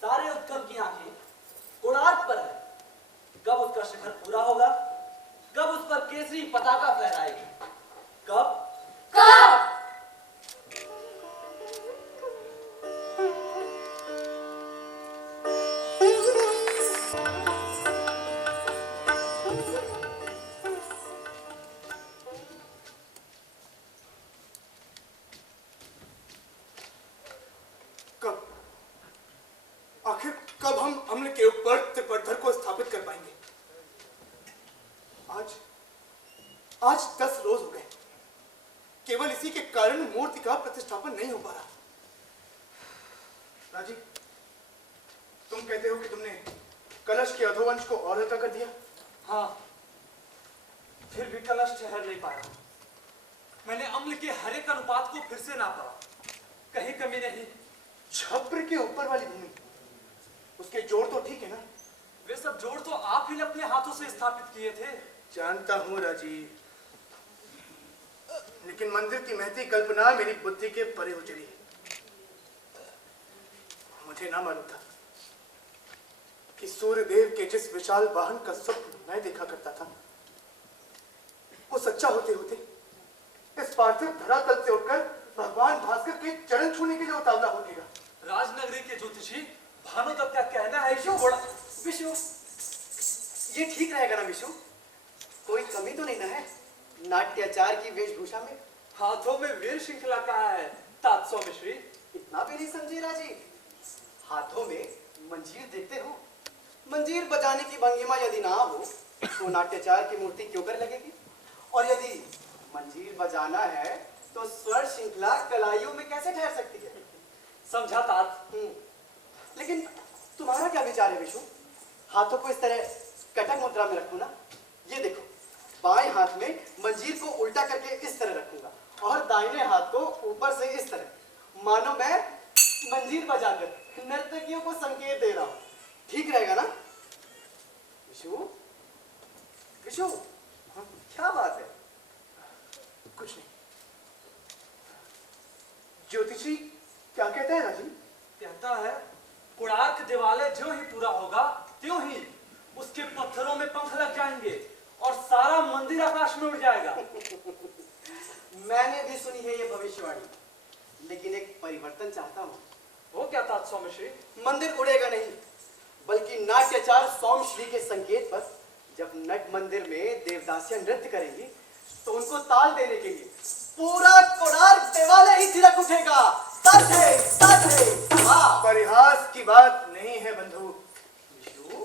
सारे उत्कल की आंखें कोणार्क पर है। कब उसका शिखर पूरा होगा केसरी पताका फहराएगी। कब? कब? आखिर कब हम अम्ल के ऊपर त्रिपटधर को स्थापित कर पाएंगे? आज 10 रोज हो गए, केवल इसी के कारण मूर्ति का प्रतिष्ठापन नहीं हो पा रहा। राजी, तुम कहते हो कि तुमने कलश के अधोवंश को और हल्का कर दिया? हाँ, फिर भी कलश ठहर नहीं पाया। मैंने अम्ल के हर एक अनुपात को फिर से नापा, कहीं कमी नहीं। छप्र के ऊपर वाली भूमि, उसके जोड़ तो ठीक है ना? वे सब जोड़ तो आप ही ने अपने हाथों से स्थापित किए थे। जानता हूं राजी, लेकिन मंदिर की महती कल्पना मेरी बुद्धि के परे हो चली है। मुझे ना मालूम था कि सूर्यदेव के जिस विशाल वाहन का स्वप्न मैं देखा करता था, वो सच्चा होते होते इस पार्थिव धरातल से उठकर भगवान भास्कर के चरण छूने के लिए उतावला हो गया। राजनगरी के ज्योतिषी भानुदत्त का कहना है कि घोड़ा विशु, ये ठीक रहेगा ना विशु? कोई कमी तो नहीं ना है नाट्याचार की वेशभूषा में? हाथों में वीर श्रृंखला कहा है तात सौमिश्री। इतना भी नहीं समझे राजी? हाथों में मंजीर देखते हो? मंजीर बजाने की भंगिमा यदि ना हो तो नाट्याचार की मूर्ति क्यों कर लगेगी? और यदि मंजीर बजाना है तो स्वर श्रृंखला कलाइयों में कैसे ठहर सकती है? समझा तात। लेकिन तुम्हारा क्या विचार है विशु? हाथों को इस तरह कटक मुद्रा में रखो ना। ये देखो, बाएं हाथ में मंजीर को उल्टा करके इस तरह रखूंगा और दाहिने हाथ को ऊपर से इस तरह, मानो मैं मंजीर बजाकर नर्तकियों को संकेत दे रहा हूं। ठीक रहेगा ना विशु? विशु, क्या बात है? कुछ नहीं। ज्योतिषी क्या कहता है राजी? कहता है कोणार्क देवालय जो ही पूरा होगा त्यों ही उसके पत्थरों में पंख लग जाएंगे और सारा मंदिर आकाश में उड़ जाएगा। मैंने भी सुनी है ये भविष्यवाणी, लेकिन एक परिवर्तन चाहता हूँ। वो क्या तात सौमिश्री? मंदिर उड़ेगा नहीं, बल्कि नाट्याचार सौमश्री के संकेत पर जब नट मंदिर में देवदासियां नृत्य करेंगी तो उनको ताल देने के लिए पूरा कोणार्क देवालय ही थिरक उठेगा। सच है, सच है। हाँ। परिहास की बात नहीं है बंधु। विशु,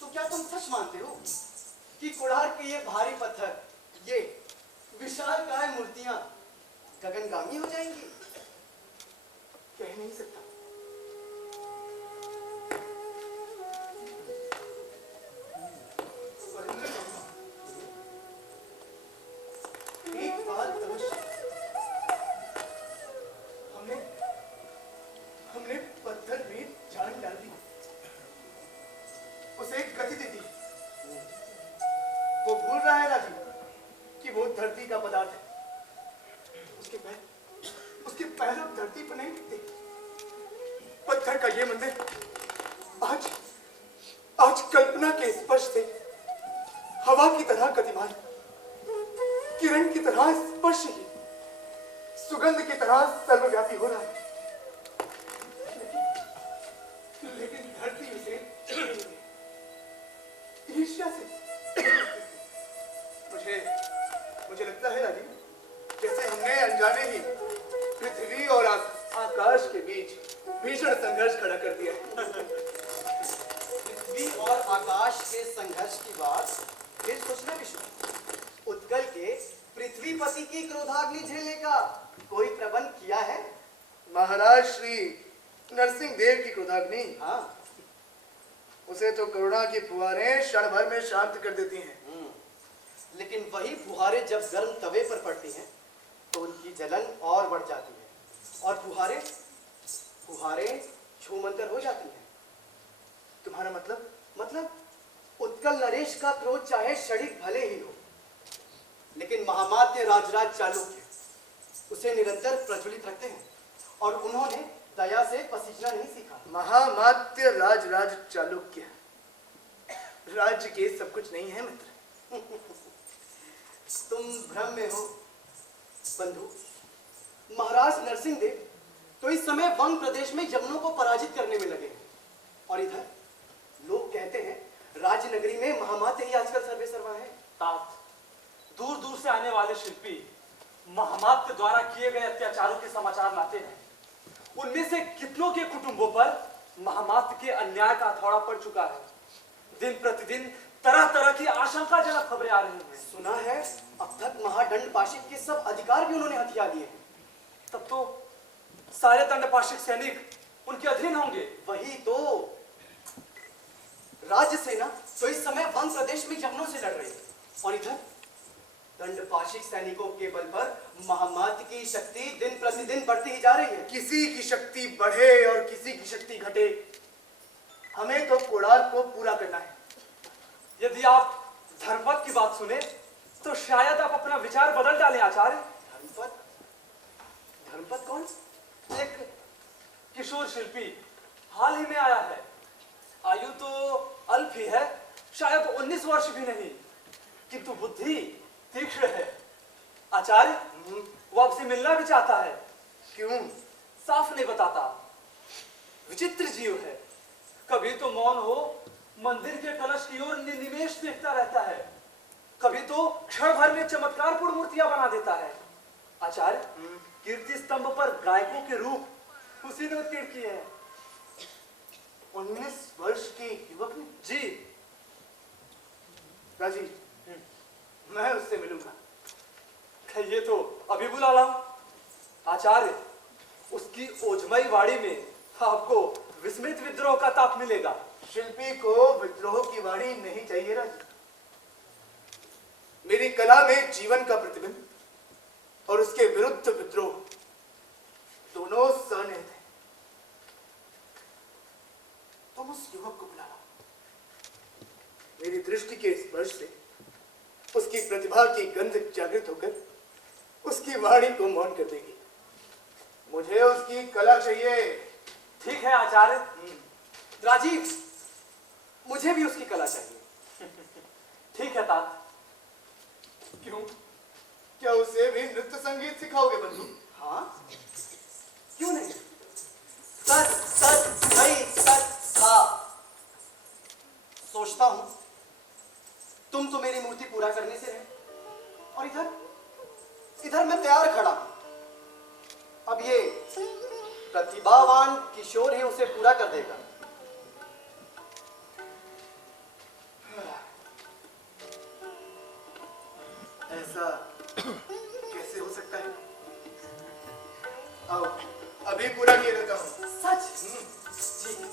तो क्या तुम सच मानते हो कि कोणार्क के ये भारी पत्थर, ये विशालकाय मूर्तियां गगनगामी हो जाएंगी? कह नहीं सकता। एक बात अवश्य, हमने पत्थर में जान डाल दी, उसे एक गति दे दी। वो भूल रहा है राजी कि वो धरती का पदार्थ है। उसके पैर अब धरती पर नहीं टिकते। पत्थर का ये मंदिर आज कल्पना के स्पर्श से हवा की तरह गतिमान, किरण की तरह स्पर्शहीन, सुगंध की तरह सर्वव्यापी हो रहा है। लेकिन धरती उसे ईर्ष्या से, मुझे लगता है राजी, जैसे हमने अनजाने ही पृथ्वी और आकाश के बीच भीषण संघर्ष खड़ा कर दिया है। पृथ्वी और आकाश के संघर्ष की बात फिर सोचना विशु। उत्कल के पृथ्वीपति की क्रोधाग्नि झेलने का कोई प्रबंध किया है? महाराज श्री नरसिंह देव की क्रोधाग्नि, हाँ। उसे तो करुणा की फुहारें क्षण भर में शांत कर देती हैं। लेकिन वही फुहारें जब गर्म तवे पर पड़ती हैं तो उनकी जलन और बढ़ जाती है और फुहारें छूमंतर हो जाती हैं। तुम्हारा मतलब उत्कल नरेश का क्रोध चाहे क्षणिक भले ही हो, लेकिन महामात्य राजराज चालुक्य उसे निरंतर प्रज्वलित रखते हैं और उन्होंने दया से पसीजना नहीं सीखा। महामात्य राजराज चालुक्य राज्य के सब कुछ नहीं है मित्र। तुम भ्रम में हो बंधु। महाराज नरसिंह देव तो इस समय वंग प्रदेश में यवनों को पराजित करने में लगे हैं। और इधर लोग कहते हैं राजनगरी में महामाते ही आजकल सर्वे सर्वा है। तात, दूर दूर से आने वाले शिल्पी महामात के द्वारा किए गए अत्याचारों के समाचार लाते हैं। उनमें से कितनों के कुटुंबों पर महामात के अन्याय का हथौड़ा पड़ चुका है। दिन प्रतिदिन तरह तरह की आशंकाजनक खबरें आ रही हैं। सुना है अब तक महादंड पाशिक के सब अधिकार भी उन्होंने हथिया लिए हैं। तब तो सारे दंडपाशिक सैनिक उनके अधीन होंगे। वही तो। राज्य सेना तो इस समय वंग प्रदेश में यवनों से लड़ रही है और इधर दंडपाशिक सैनिकों के बल पर महामात की शक्ति दिन प्रतिदिन बढ़ती ही जा रही है। किसी की शक्ति बढ़े और किसी की शक्ति घटे, हमें तो कोणार्क को पूरा करना है। यदि आप धर्मपद की बात सुने तो शायद आप अपना विचार बदल डालें आचार्य। धर्मपद? धर्मपद कौन? एक किशोर शिल्पी हाल ही में आया है। आयु तो अल्प ही है, शायद 19 वर्ष भी नहीं, किंतु बुद्धि तीक्ष्ण है। आचार्य, वो आपसे मिलना भी चाहता है। क्यों? साफ नहीं बताता। विचित्र जीव है। कभी तो मौन हो मंदिर के कलश की ओर निमेष देखता रहता है, कभी तो क्षण भर में चमत्कारपूर्ण मूर्तियां बना देता है। आचार्य, कीर्ति स्तंभ पर गायकों के रूप उसी ने उत्कीर्ण किए हैं। 19 वर्ष के युवक ने? जी। राजी, मैं उससे मिलूंगा। ये तो अभी बुला लाऊं। आचार्य, उसकी ओझमई वाणी में आपको विस्मृत विद्रोह का ताप मिलेगा। शिल्पी को विद्रोह की वाणी नहीं चाहिए राजी। मेरी कला में जीवन का प्रतिबिंब और उसके विरुद्ध विद्रोह दोनों सहनिहित हैं। तुम उस युवक को बुला लो। मेरी दृष्टि के स्पर्श से उसकी प्रतिभा की गंध जागृत होकर उसकी वाणी को मौन कर देगी। मुझे उसकी कला चाहिए। ठीक है आचार्य। राजीव, मुझे भी उसकी कला चाहिए। ठीक है तात। क्यों? क्या उसे भी नृत्य संगीत सिखाओगे बंधु? हाँ, क्यों नहीं? सच सच नहीं सच था। सोचता हूं तुम तो मेरी मूर्ति पूरा करने से रहे और इधर इधर मैं तैयार खड़ा हूं। अब ये प्रतिभावान किशोर ही उसे पूरा कर देगा। ऐसा कैसे हो सकता है? आओ, अभी पूरा किए देता हूं। सच? ठीक।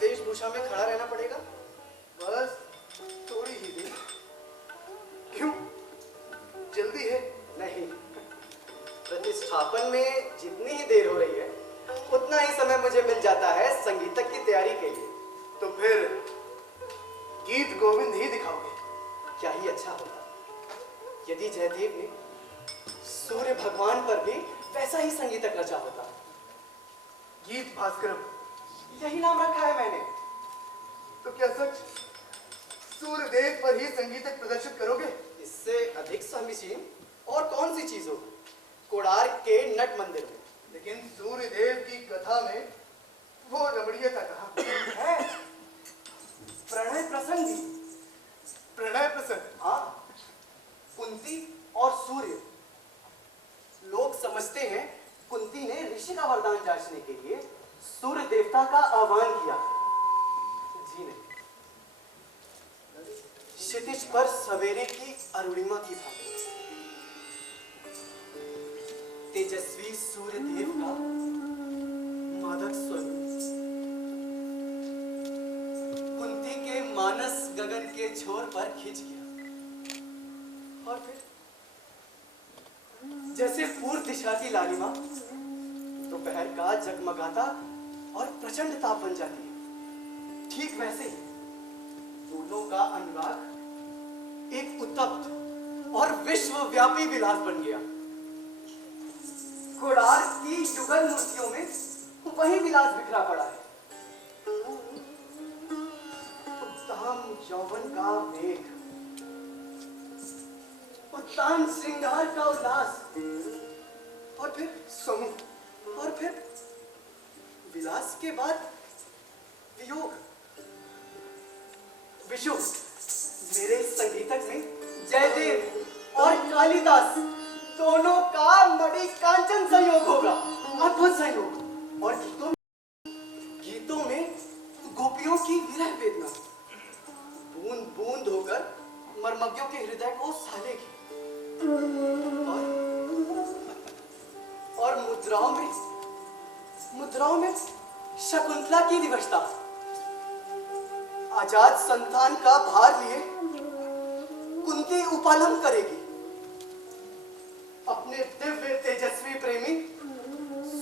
वेशभूषा में खड़ा रहना पड़ेगा? बस थोड़ी ही देर। क्यों? जल्दी है? नहीं, प्रतिष्ठापन में जितनी ही देर हो रही है उतना ही समय मुझे मिल जाता है संगीतक की तैयारी के लिए। तो फिर गीत गोविंद ही दिखाओगे? क्या ही अच्छा होता यदि जयदेव ने सूर्य भगवान पर भी वैसा ही संगीतक रचा होता। गीत भास्करम, यही नाम रखा है मैंने। तो क्या सच सूर्यदेव पर ही संगीतक प्रदर्शित करोगे? इससे अधिक समीचीन और कौन सी चीज होगी कोणार्क के नट मंदिर में। लेकिन सूर्यदेव की कथा में वो रमणीयता कहाँ है? प्रणय प्रसंग। प्रणय प्रसंग? हाँ, कुंती और सूर्य। लोग समझते हैं कुंती ने ऋषि का वरदान जांचने के लिए सूर्य देवता का आह्वान किया। जी नहीं, क्षितिज पर सवेरे की अरुणिमा की भांति तेजस्वी सूर्य देव का मादक स्वरूप कुंती के मानस गगन के छोर पर खिंच गया और फिर जैसे पूर्व दिशा की लालिमा दोपहर का जगमगाता और प्रचंड ताप बन जाती है, ठीक वैसे ही दोनों का अनुराग एक उत्तप्त और विश्वव्यापी विलास बन गया। कोणार्क की युगल मूर्तियों में वही विलास बिखरा पड़ा है। उत्तम यौवन का वेग, उत्तान श्रृंगार का उल्लास, और फिर समूह, और फिर विलास के बाद वियोग, विशुभ। मेरे संगीतक में जयदेव और कालिदास दोनों का मणिकांचन संयोग होगा, अद्भुत संयोग। और गीतों में गोपियों की विरह वेदना बूंद बूंद होकर मर्मज्ञों के हृदय को सालेगी। और मुद्राओं में शकुंतला की विवशता, आजाद संतान का भार लिए कुंती उपालंब करेगी अपने दिव्य तेजस्वी प्रेमी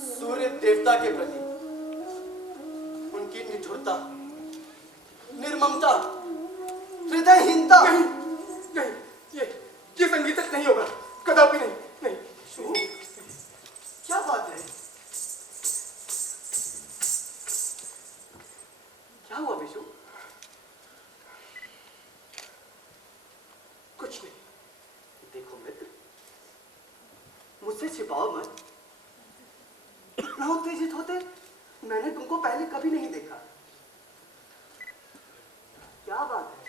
सूर्य देवता के प्रति। उनकी निठुरता, निर्ममता, हृदयहीनता। नहीं, ये संगीतक नहीं होगा, कदापि नहीं, नहीं। शो, क्या बात है? क्या हुआ विशु? कुछ नहीं। देखो मित्र, मुझसे छिपाओ मत। इतना उत्तेजित होते मैंने तुमको पहले कभी नहीं देखा। क्या बात है?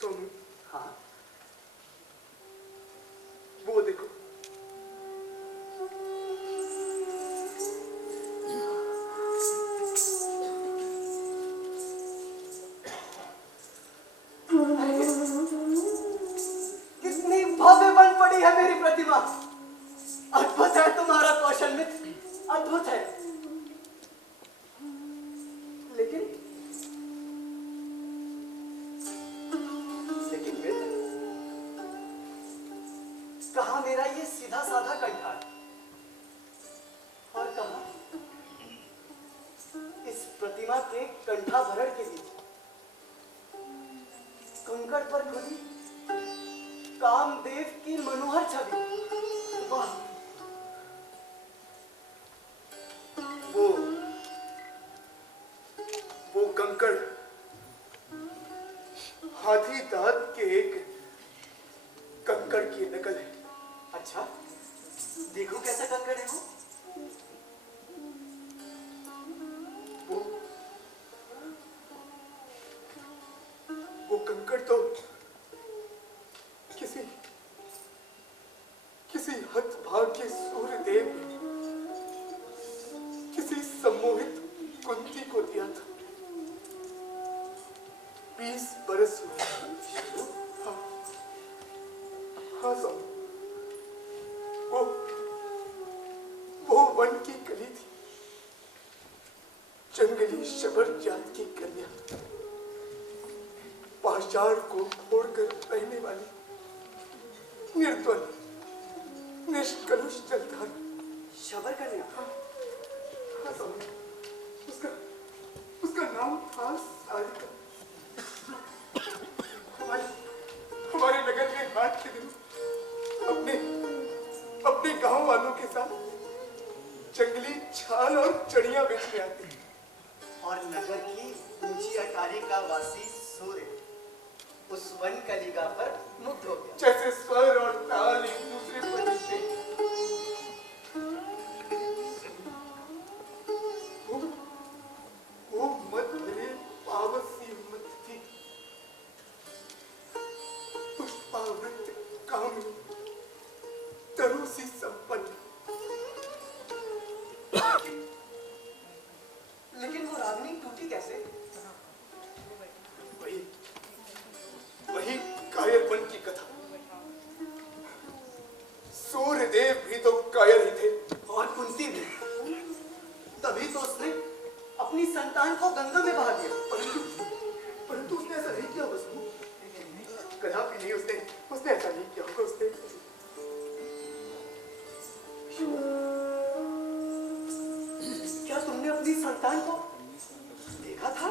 तुम, हाँ, वो देखो। कितनी भव्य बन पड़ी है मेरी प्रतिमा। अद्भुत है तुम्हारा कौशल मित्र, अद्भुत है। लेकिन मित्र, कहाँ मेरा ये सीधा साधा कंठार, और कहाँ इस प्रतिमा के कंठाभरण के बीच कंकड़ पर खुली कामदेव की मनोहर छवि। वाह, वो कंकड़ हाथी दांत के एक कंकड़ की नकल है। अच्छा, देखो कैसा कंकड़ है वो। वो कंकड़ तो किसी हतभाग्य सूर्यदेव ने किसी सम्मोहित कुंती को दिया था। 20 बरस हुए। हाँ, हाँ स्वामी, वो वन की कली थी, जंगली शबर जात की कन्या, पाषाण को फोड़कर रहने वाली, निर्द्वंद निष्कलुष जलधार। शबर कन्या? हाँ स्वामी, उसका नाम था सारिका। हमारे नगर में हाट के दिन अपने गांव वालों के साथ जंगली छाल और चढ़िया बेचने आते हैं। और नगर की ऊंची अटारी का वासी सूर्य उस वन कलिका पर मुग्ध हो गया। जैसे स्वर और ताल एक दूसरे पर मिलते। वो मत भरे पावसी मत थी, पुष्पावृत कामिनी, तरुसी संपन्न। लेकिन वो रागिनी टूटी कैसे? वही कायरपन की कथा। सूर्यदेव भी तो कायर ही थे, और कुंती भी। तभी तो उसने अपनी संतान को गंगा में बहा दिया। परंतु उसने ऐसा नहीं किया वसु। कदापि नहीं, उसने उसने ऐसा नहीं किया होगा। उसने क्या तुमने अपनी संतान को देखा था?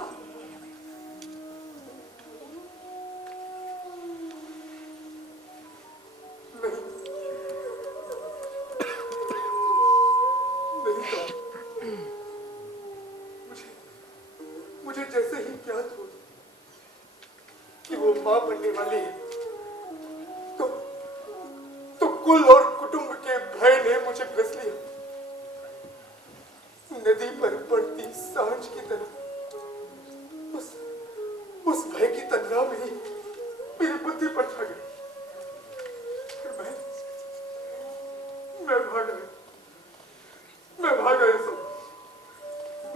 नहीं था। मुझे जैसे ही ज्ञात हुआ कि वो मां बनने वाली है, तो कुल और कुटुंब के भय ने मुझे फंस लिया। नदी पर पड़ती सांझ की तरह उस भय की तंद्रा में ही मेरी बुद्धि पर छा गई। फिर मैं भाग गया। मैं भाग गया सब।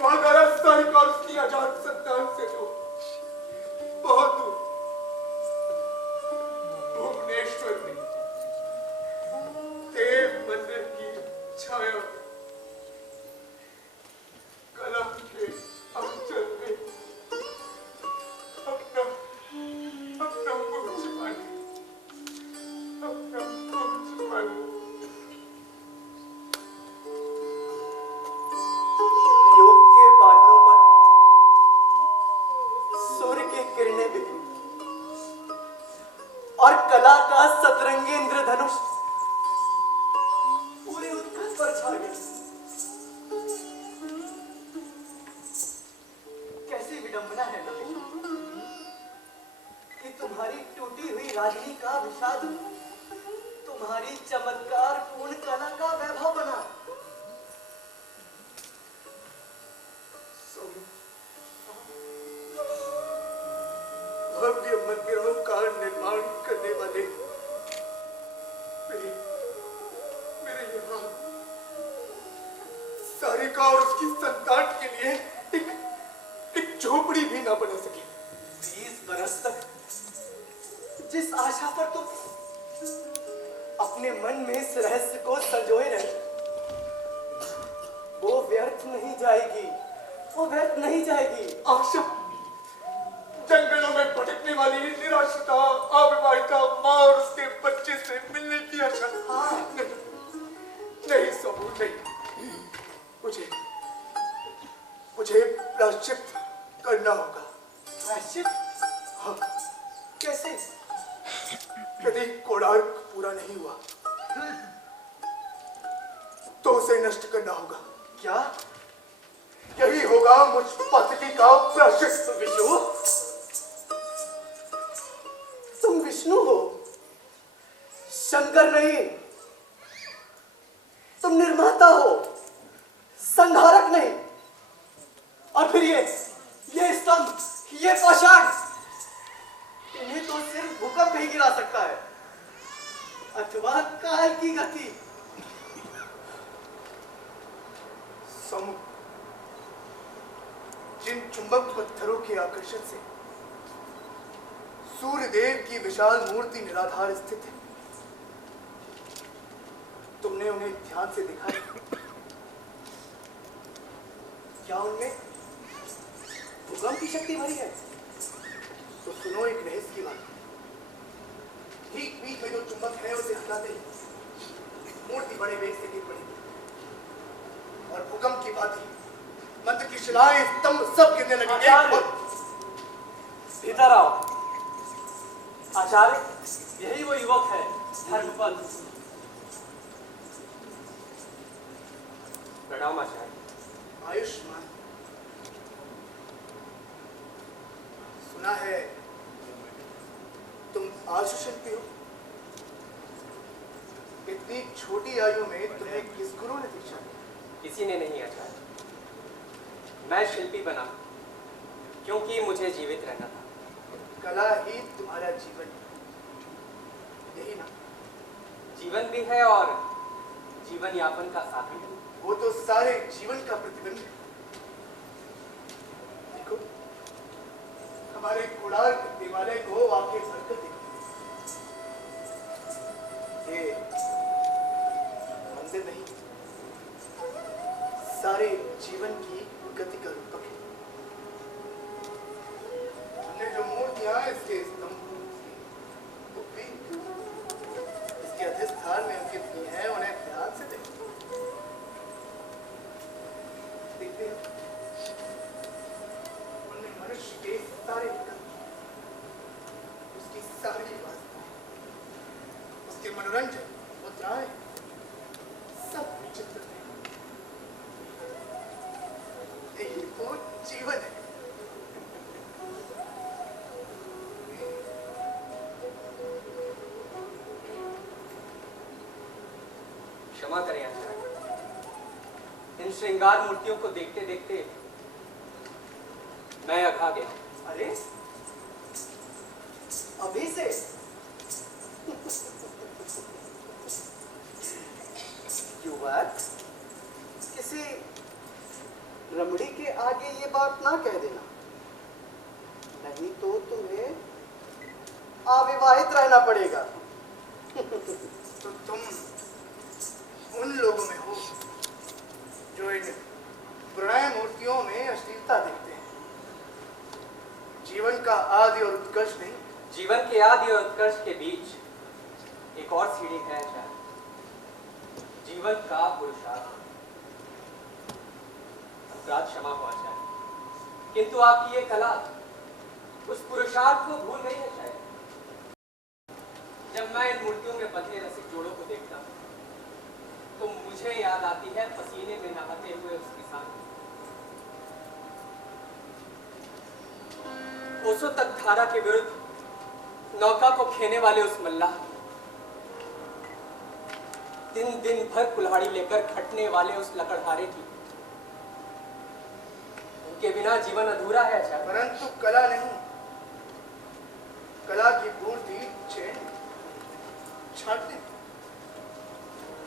भाग गया सारिक और उसकी आजाद संतान से, जो बहुत दूर भुवनेश्वर में देव मंदिर की छाया में कला के अंचल में अपना मुख छिपाने योग के बादलों पर सूर्य की किरणें बिखरी और कला का सतरंगी इंद्रधनुष पूरे उत्कल पर छा गया। कैसी विडंबना है ना कि तुम्हारी टूटी हुई राजनी का विषाद तुम्हारी चमत्कार पूर्ण कला का वैभव बना। भव्य मंदिरों का निर्माण करने वाले मेरे यहाँ सारिका और उसकी संतान के लिए एक झोपड़ी भी ना बना सके। 20 बरस तक जिस आशा पर तुम अपने मन में इस रहस्य को संजोए रहे, वो व्यर्थ नहीं जाएगी। वो व्यर्थ नहीं जाएगी। आशा, जंगलों में भटकने वाली निराश्रिता अविवाहिता माँ और उसके बच्चे से मिलने की आशा। हाँ। नहीं सबूत नहीं। मुझे प्रायश्चित करना होगा। प्रायश्चित? हाँ। कैसे? यदि कोणार्क पूरा नहीं हुआ तो उसे नष्ट करना होगा। क्या? यही होगा मुझ पातकी का प्रायश्चित। विष्णु? तुम विष्णु हो, शंकर नहीं। तुम निर्माता हो, संहारक नहीं। और फिर ये स्तंभ, ये पाषाण, इन्हें तो सिर्फ भूकंप ही गिरा सकता है, अथवा काल की गति। जिन चुंबक पत्थरों के आकर्षण से सूर्य देव की विशाल मूर्ति निराधार स्थित है, तुमने उन्हें ध्यान से देखा है? क्या उनमें भूकंप की शक्ति भरी है? तो सुनो एक रहस्य की बात। ठीक बीच में जो चुंबक है उसे हटाते ही मूर्ति बड़े वेग से गिर पड़ेगी और भूकंप की भांति मंदिर की शिलाएं, स्तंभ सब गिरने लगेंगे। भीतर आओ। आचार्य, यही वो युवक है, धर्मपद। प्रणाम आचार्य। आयुष्मान, सुना है तुम आशुशिल्पी हो। इतनी छोटी आयु में तुम्हें किस गुरु ने दीक्षा दी? किसी ने नहीं आचार्य। मैं शिल्पी बना क्योंकि मुझे जीवित रहना था। कला ही तुम्हारा जीवन है, यही ना? जीवन भी है और जीवन यापन का साधन है। वो तो सारे जीवन का प्रतिबिंब है। देखो, हमारे कोणार्क देवालय को वाकई भरकर देखो। ये मंदिर नहीं, सारे जीवन की गति का रूपक है। हमने जो मूर्तियां इसके स्तंभ क्षमा करें आचार्य, इन श्रृंगार मूर्तियों को देखते देखते मैं अघा गया। अरे अभी से युवक, किसी रमणी के आगे ये बात ना कह देना, नहीं तो तुम्हें अविवाहित रहना पड़ेगा। तो तुम उन लोगों में हो जो इन प्रणय मूर्तियों में अश्लीलता देखते हैं। जीवन का आदि और उत्कर्ष नहीं। जीवन के आदि और उत्कर्ष के बीच एक और सीढ़ी है आचार्य, जीवन का पुरुषार्थ। अपराध क्षमा हो आचार्य, किंतु आपकी ये कला उस पुरुषार्थ को भूल गई है शायद। जब मैं इन मूर्तियों में बंधे रसिक जोड़ों को देखता हूँ तो मुझे याद आती है पसीने में नहाते हुए उस किसान। कोसों तक धारा के विरुद्ध नौका को खेने वाले उस मल्लाह, दिन दिन भर कुल्हाड़ी लेकर खटने वाले उस लकड़हारे की। उनके बिना जीवन अधूरा है आचार्य। परंतु कला नहीं, कला की पूर्ति चैन छाटने।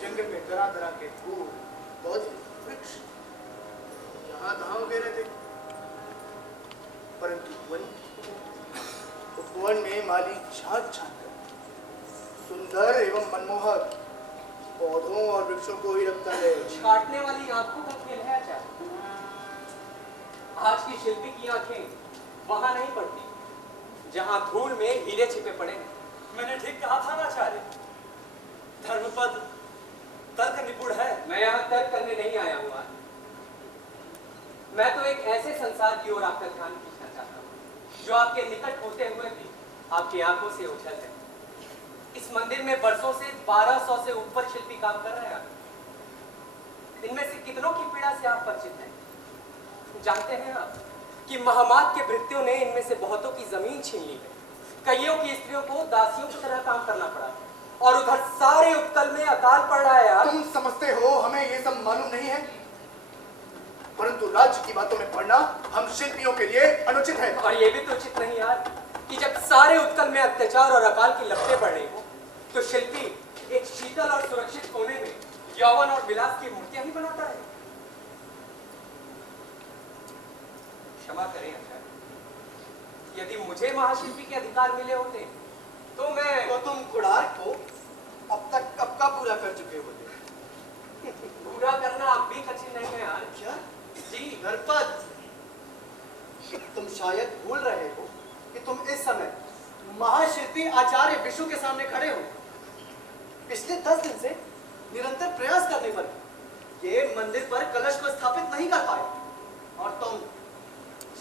जंगल में तरह तरह के फूल, पौधे, वृक्ष जहां तहां उगे रहते, परंतु उपवन में माली छाट छाट कर सुंदर एवं मनमोहक पौधों और वृक्षों को ही रखता है। छाटने वाली आंखों का खेल है आचार्य। आज की शिल्पी की आंखें वहां नहीं पड़ती जहां धूल में हीरे छिपे पड़े हैं। मैंने ठीक कहा था ना आचार्य, धर्मपद तर्क निपुण है। मैं यहाँ तर्क करने नहीं आया हूँ आज। मैं तो एक ऐसे संसार की ओर आपका ध्यान खींचना चाहता हूँ जो आपके निकट होते हुए भी आपकी आंखों से ओझल है। इस मंदिर में बरसों से 1200 से ऊपर शिल्पी काम कर रहे हैं। इनमें से कितनों की पीड़ा से आप परिचित हैं? जानते हैं आप कि महामात के भृत्यों ने इनमें से बहुतों की जमीन छीन ली है। कईयों की स्त्रियों को दासियों की तरह काम करना पड़ा और उधर सारे उत्कल में अकाल पड़ रहा है यार। तुम समझते हो हमें ये सब मालूम नहीं है, परंतु राज्य की बातों में पढ़ना हम शिल्पियों के लिए अनुचित है। और ये भी तो उचित नहीं यार कि जब सारे उत्कल में अत्याचार और अकाल की लपटें पड़ रही हो तो शिल्पी एक शीतल और सुरक्षित कोने में यौवन और विलास की मूर्तियां ही बनाता है। क्षमा करें आचार्य, यदि मुझे महाशिल्पी के अधिकार मिले होते तो मैं तो तुम कुड़ार को अब तक कब का पूरा कर चुके होते। पूरा करना अब भी कठिन नहीं है यार। क्या जी नरपद, तुम शायद भूल रहे हो कि तुम इस समय महाशिल्पी आचार्य विशु के सामने खड़े हो। पिछले 10 दिन से निरंतर प्रयास करने पर ये मंदिर पर कलश को स्थापित नहीं कर पाए और तुम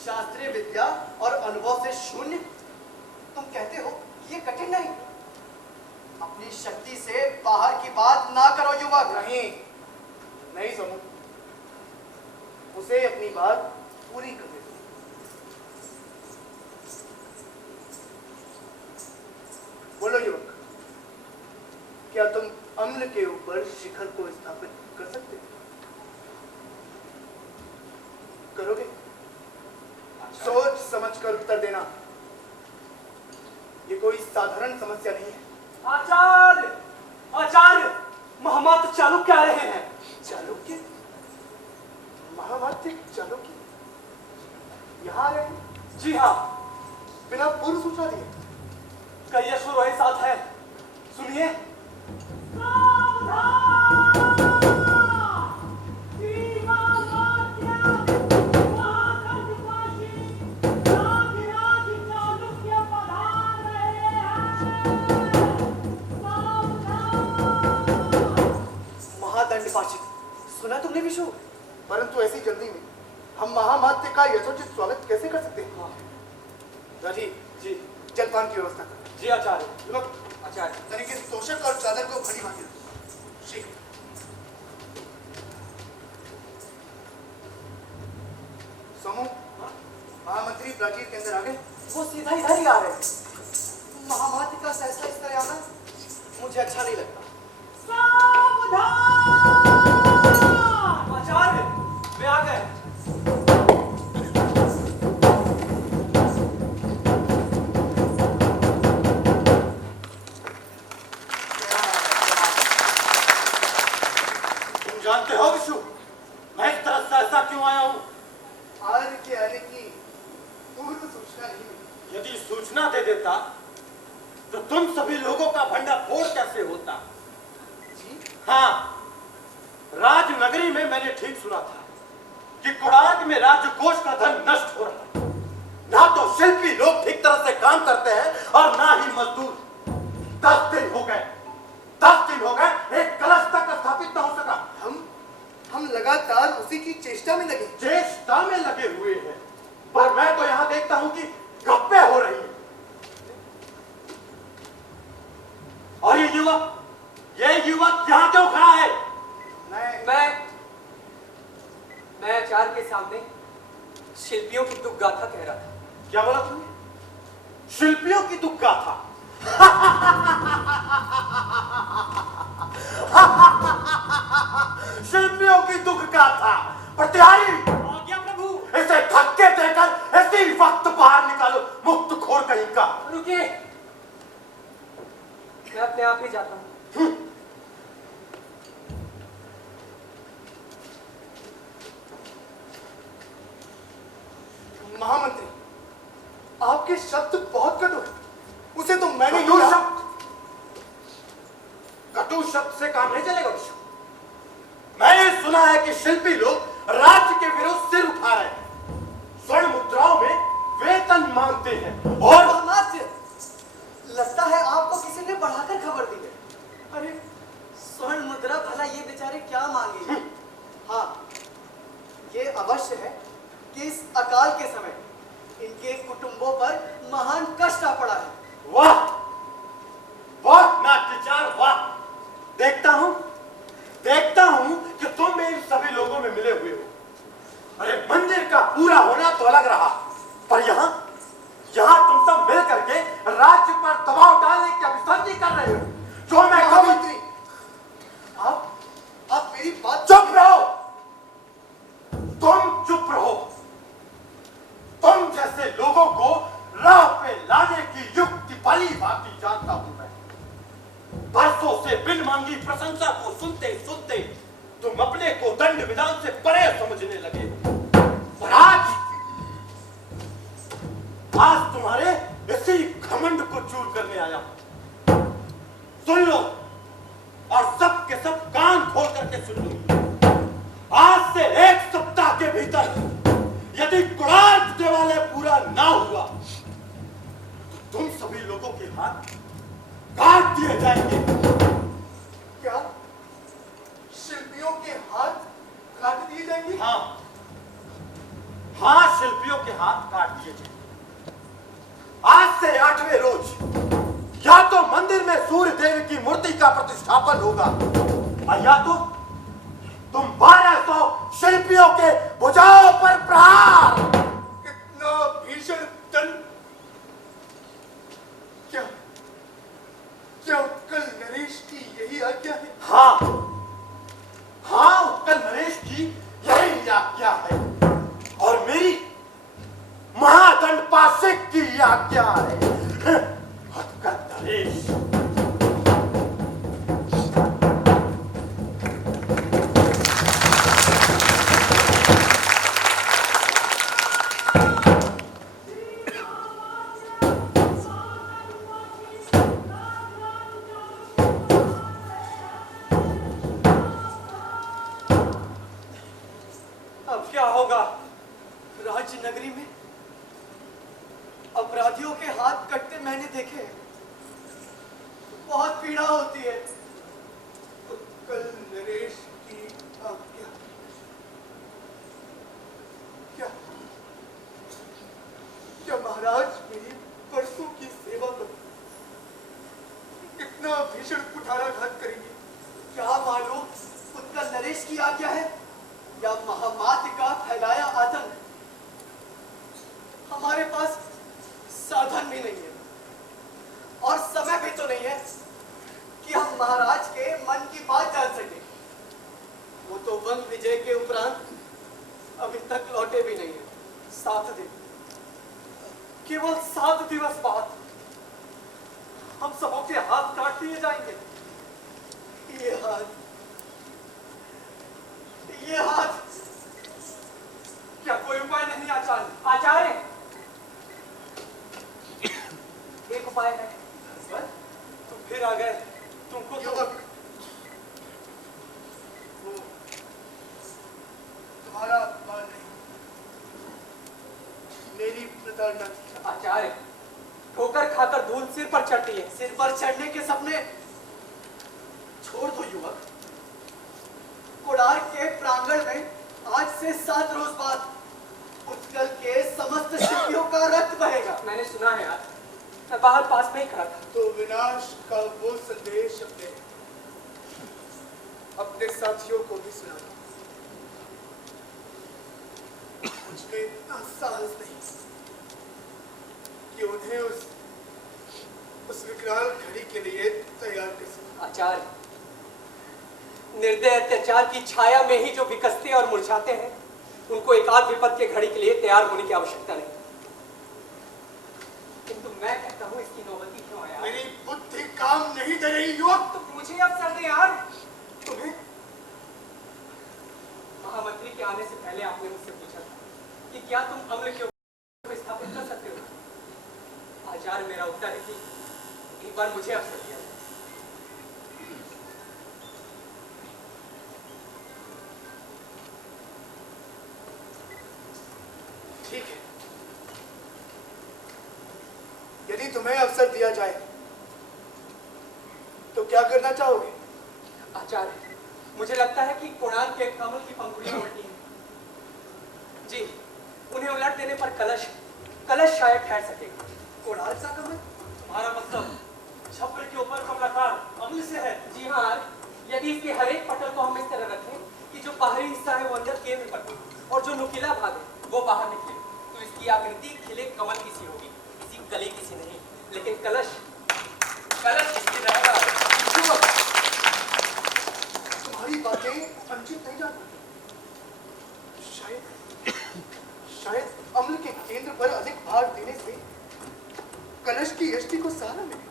शास्त्रीय विद्या और अनुभव से शून्य। तुम कहते हो ये कठिन नहीं। अपनी शक्ति से बाहर की बात ना करो युवक। नहीं समझ, उसे अपनी बात पूरी करने दो। बोलो युवक, क्या तुम अम्ल के ऊपर शिखर को स्थापित कर सकते हो? करोगे? सोच समझकर उत्तर देना। ये कोई साधारण समस्या नहीं है। आचार्य, आचार्य, महामात चालुक्य आ रहे हैं। चालुक्य? महामात्य चालुक्य यहाँ आ रहे हैं? जी हाँ, बिना पूर्व सूचना दिए। कई अश्वरोही साथ है, सुनिए। महादंडपाशित, सुना तुमने विशु? परंतु ऐसी जल्दी में हम महामात्य का यथोचित स्वागत कैसे कर सकते हैं? राजीव जी जलपान की व्यवस्था कर। जी आचार्य। युवक, आचार्य तरीके से तोशक और चादर को भली भांति रखो। शीघ्र। सोमू, महामंत्री प्राचीर के अंदर आ गए। वो सीधा इधर ही आ रहे हैं। महामात्य का सहसा इस तरह आना मुझे अच्छा नहीं लगता। आचार्य, वे आ गए। तुम जानते हो विशु, मैं इस तरह से ऐसा क्यों आया हूं? आर्य के आने की पूर्व सूचना नहीं मिली। यदि सूचना दे देता तो तुम सभी लोगों का भंडाफोड़ कैसे होता? जी, हाँ, राजनगरी में मैंने ठीक सुना था कि कुड़ार्क में राजकोष का धन नष्ट हो रहा है। ना तो शिल्पी लोग ठीक तरह से काम करते हैं और ना ही मजदूर। 10 दिन हो गए, 10 दिन हो गए, एक कलश तक स्थापित न हो सका। हम लगातार उसी की चेष्टा में लगे। चेष्टा में लगे हुए हैं, पर मैं तो यहां देखता हूं कि गप्पे हो रही हैं। और ये युवक यहां क्यों खड़ा है? मैं आचार्य के सामने शिल्पियों की दुख गाथा कह रहा था। क्या बोला तुमने? शिल्पियों की दुख गाथा? शिल्पियों की दुख गाथा? प्रतिहारी, आज्ञा प्रभु। इसे धक्के देकर इसी वक्त बाहर निकालो, मुक्त खोर कहीं का। रुकिए, मैं अपने आप ही जाता हूं। महामंत्री, आपके शब्द बहुत कटु हैं। उसे तो मैंने कटु ही शब्द? कटु शब्द से काम नहीं चलेगा विशु। मैंने सुना है कि शिल्पी लोग राज्य के विरुद्ध सिर उठा रहे हैं, स्वर्ण मुद्राओं में वेतन मांगते हैं और महामात्य, लगता है आपको किसी ने बढ़ाकर खबर दी है। अरे स्वर्ण मुद्रा, भला ये बेचारे क्या मांगे? हाँ, ये अवश्य है कि इस अकाल के समय इनके कुटुंबों पर महान कष्ट आ पड़ा है। वाह वाह नाट्यचार, वाह। देखता हूं कि तुम भी इन सभी लोगों में मिले हुए हो। अरे मंदिर का पूरा होना तो अलग रहा, पर यहां तुम सब मिल करके राज्य पर दबाव डालने की अभिसंधि कर रहे हो, जो मैं कभी। महामंत्री, आप मेरी बात। चुप रहो, तुम चुप रहो। तुम जैसे लोगों को राह पे लाने की युक्ति भली भांति जानता हूं मैं। बरसों से बिन मांगी प्रशंसा को सुनते सुनते तुम अपने को दंड विधान से परे समझने लगे हो। और आज तुम्हारे इसी घमंड को चूर करने आया हूं। सुन लो, और सब के सब कान खोल करके सुन लो। आज से 1 सप्ताह के भीतर यदि कुड़ार्क देवालय पूरा ना हुआ तो तुम सभी लोगों के हाथ काट दिए जाएंगे। क्या शिल्पियों के हाथ काट दिए जाएंगे? हाँ, शिल्पियों के हाथ काट दिए जाएंगे। आज से 8वें रोज या तो मंदिर में सूर्य देव की मूर्ति का प्रतिष्ठापन होगा, और या तो तुम 1200 शिल्पियों के भुजाओं पर प्रहार। इतना भीषण दंड! क्या उत्कल नरेश की यही आज्ञा है? हाँ, उत्कल नरेश की यही आज्ञा है, और मेरी महादंड पाशिक की आज्ञा है। उत्कल नरेश। अब क्या होगा? राज्य नगरी में अपराधियों के हाथ कटते मैंने देखे हैं। बहुत पीड़ा होती है। उत्कल नरेश की आज्ञा। क्या महाराज मेरी परसों की सेवा पर इतना भीषण कुठाराघात करेंगे? क्या मालूम उत्कल नरेश की आज्ञा है या महामात्र का फैलाया आतंक। हमारे पास साधन भी नहीं है और समय भी तो नहीं है कि हम महाराज के मन की बात जान सके। वो तो वंग विजय के उपरांत अभी तक लौटे भी नहीं है। 7 दिन, केवल 7 दिवस बाद हम सबों के हाथ काट दिए जाएंगे। ये हाथ क्या कोई उपाय नहीं आचार्य? आचार्य, एक उपाय है। बस, तुम फिर आ गए। तुमको तो युवक, वो तुम्हारा अपमान नहीं, मेरी प्रताड़ना थी। आचार्य, ठोकर खाकर धूल सिर पर चढ़ती है। सिर पर चढ़ने के सपने छोड़ दो युवक। कोणार्क के प्रांगण में आज से 7 रोज बाद उत्कल के समस्त शिल्पियों का रक्त बहेगा। मैंने सुना है यार, मैं बाहर पास में ही खड़ा था। तो विनाश का वो संदेश अपने साथियों को भी सुना दो। मुझमें इतना साहस नहीं कि उन्हें उस विकराल घड़ी के लिए तैयार कर सकूं। आचार्य, निर्दय अत्याचार की छाया में ही जो विकसते और मुरझाते हैं, उनको एकाध विपद के घड़ी के लिए तैयार होने की आवश्यकता नहीं। किंतु मैं कहता हूं, इसकी नौबती क्यों आया? मेरी बुद्धि काम नहीं दे रही युवक। तो मुझे अवसर दे यार। तुम्हें महामंत्री के आने से पहले आपने मुझसे पूछा था कि क्या तुम अम्ल के ऊपर स्थापित कर सकते हो। आचार्य, मेरा उत्तर है कि एक बार मुझे अवसर दिया। ठीक है, यदि तुम्हें अवसर दिया जाए तो क्या करना चाहोगे? आचार्य, मुझे लगता है कि कोणार्क के कमल की पंखुड़ियां उल्टी हैं। जी, उन्हें उलट देने पर कलश शायद ठहर सकेगा। कोणार्क का कमल? तुम्हारा मतलब छप्पर के ऊपर कमलाकार अम्ल से है? जी हाँ, यदि इसके हर एक पटल को हम इस तरह रखें कि जो बाहरी हिस्सा है वो अंदर केंद्र पर हो और जो नुकीला भाग है वो बाहर निकले, तो इसकी आकृति खिले कमल की सी होगी, किसी गले की सी नहीं। लेकिन कलश किसकी रहेगा? तुम्हारी बातें अनुचित नहीं जाती। शायद अम्ल के केंद्र पर अधिक भार देने से कलश की यष्टि को सहारा मिले।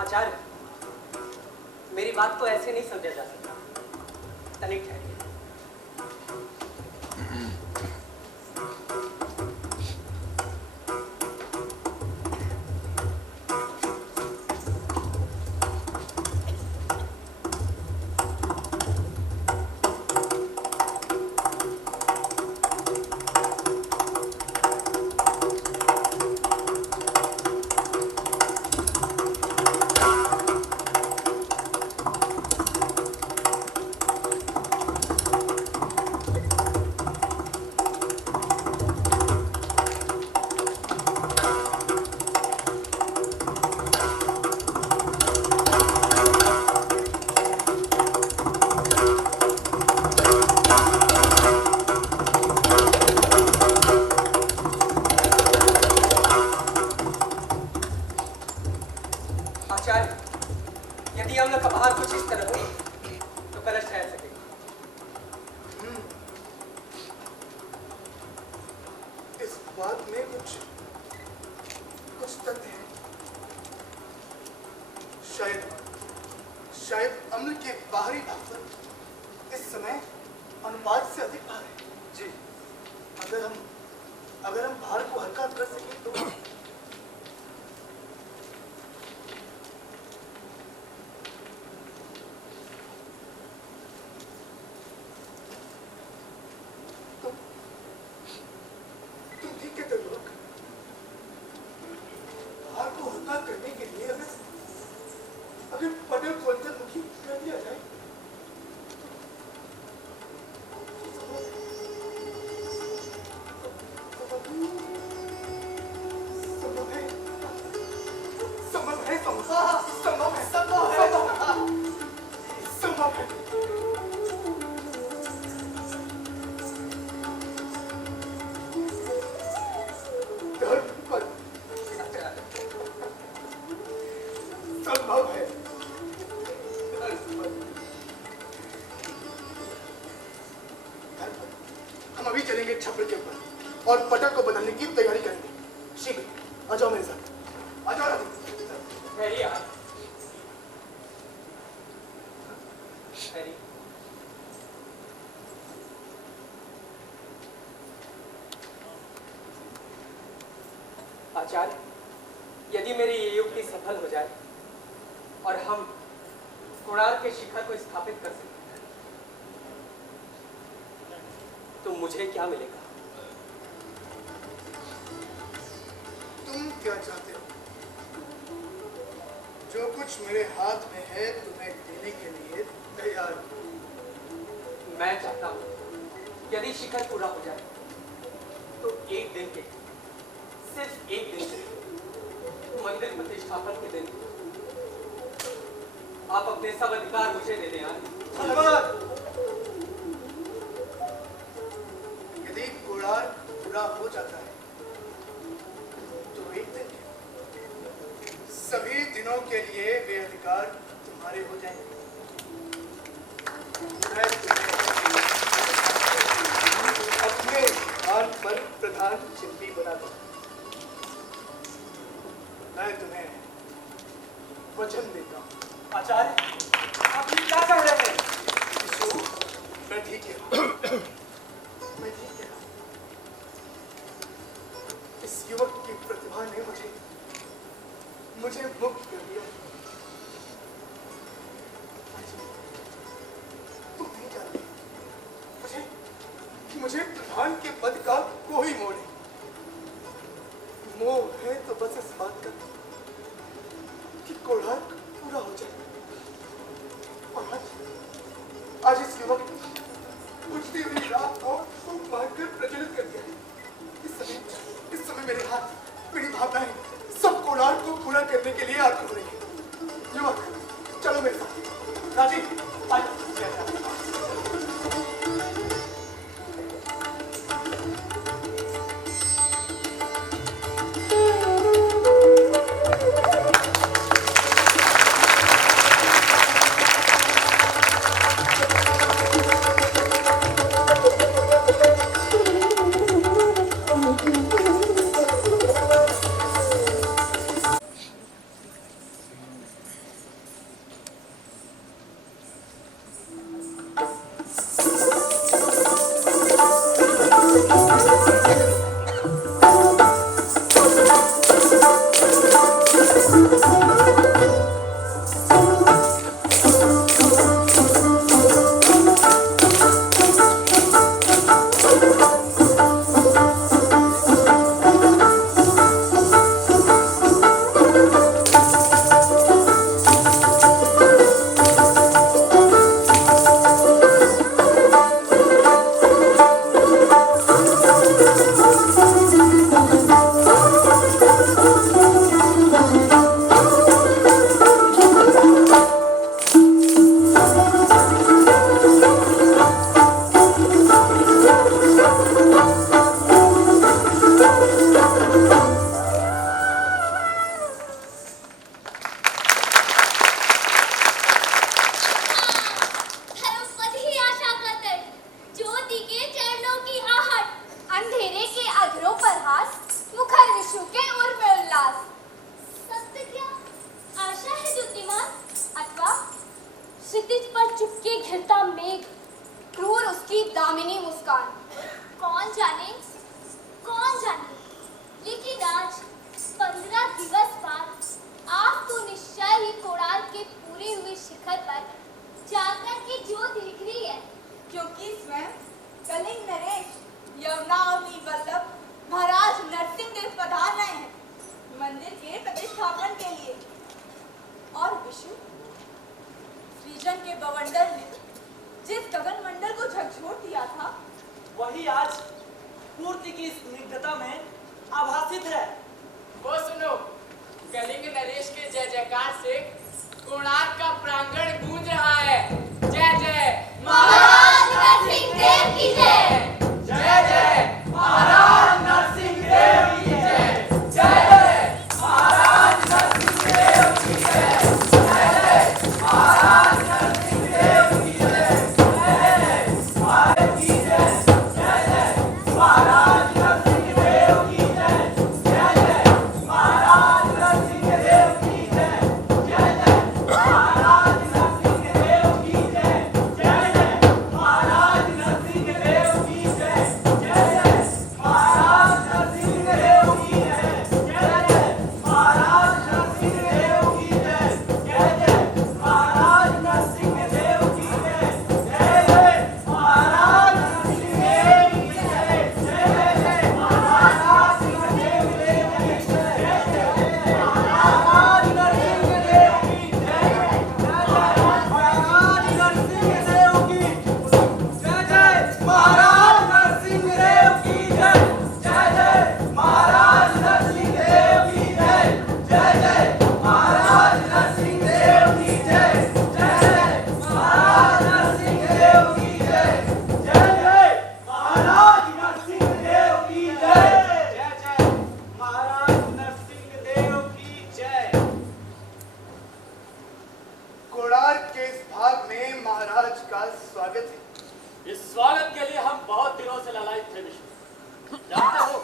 आचार्य, मेरी बात को ऐसे नहीं समझा जा सकता। तनिक ठहरिए। बात में कुछ तथ्य है। शायद अम्ल के बाहरी भाग पर इस समय अनुपात से अधिक भार है। जी, अगर हम भार को हल्का कर सकें तो और पटल को बदलने की तैयारी करेंगे। शीघ्र आ जाओ मेरे साथ, आ जाओ राधे। हैरी हैरी, आचार्य, यदि मेरी ये युक्ति सफल हो जाए और हम कोणार्क के शिखर को स्थापित कर सकें तो मुझे क्या मिलेगा? तुम क्या चाहते हो? जो कुछ मेरे हाथ में है तुम्हें देने के लिए तैयार हूं। मैं चाहता हूं यदि शिखर पूरा हो जाए तो एक दिन के, सिर्फ एक दिन के मंदिर प्रतिष्ठापन के दिन आप अपने सब अधिकार मुझे दे दें। धन्यवाद। यदि कोणार्क पूरा हो जाता है तो एक दिन सभी दिनों के लिए वे अधिकार तुम्हारे हो जाएंगे। मैं तुम्हें अपने स्थान पर प्रधान शिल्पी बना दूं। मैं तुम्हें वचन देता हूं। आचार्य, आप ये क्या कह रहे हैं? विशु, मैं ठीक कह रहा हूं। मैं ठीक कह रहा हूं। इस युवक की प्रतिभा ने मुझे मुक्त कर दिया। तुम नहीं जानते, मुझे प्रधान के पद का कोई मोह नहीं। मोह है तो बस इस बात का कि कोणार्क पूरा हो जाए। और आज इस युवक ने उजली हुई रात को मारकर प्रज्वलित कर दिया। इस समय मेरे हाथ, मेरी भावनाएं सब कोणार्क को पूरा करने के लिए आतुर हो रही है। युवक, चलो मेरे साथ। राजीव, आइए। महाराज का स्वागत है। इस स्वागत के लिए हम बहुत दिनों से ललायित थे विष्णु। जानते हो,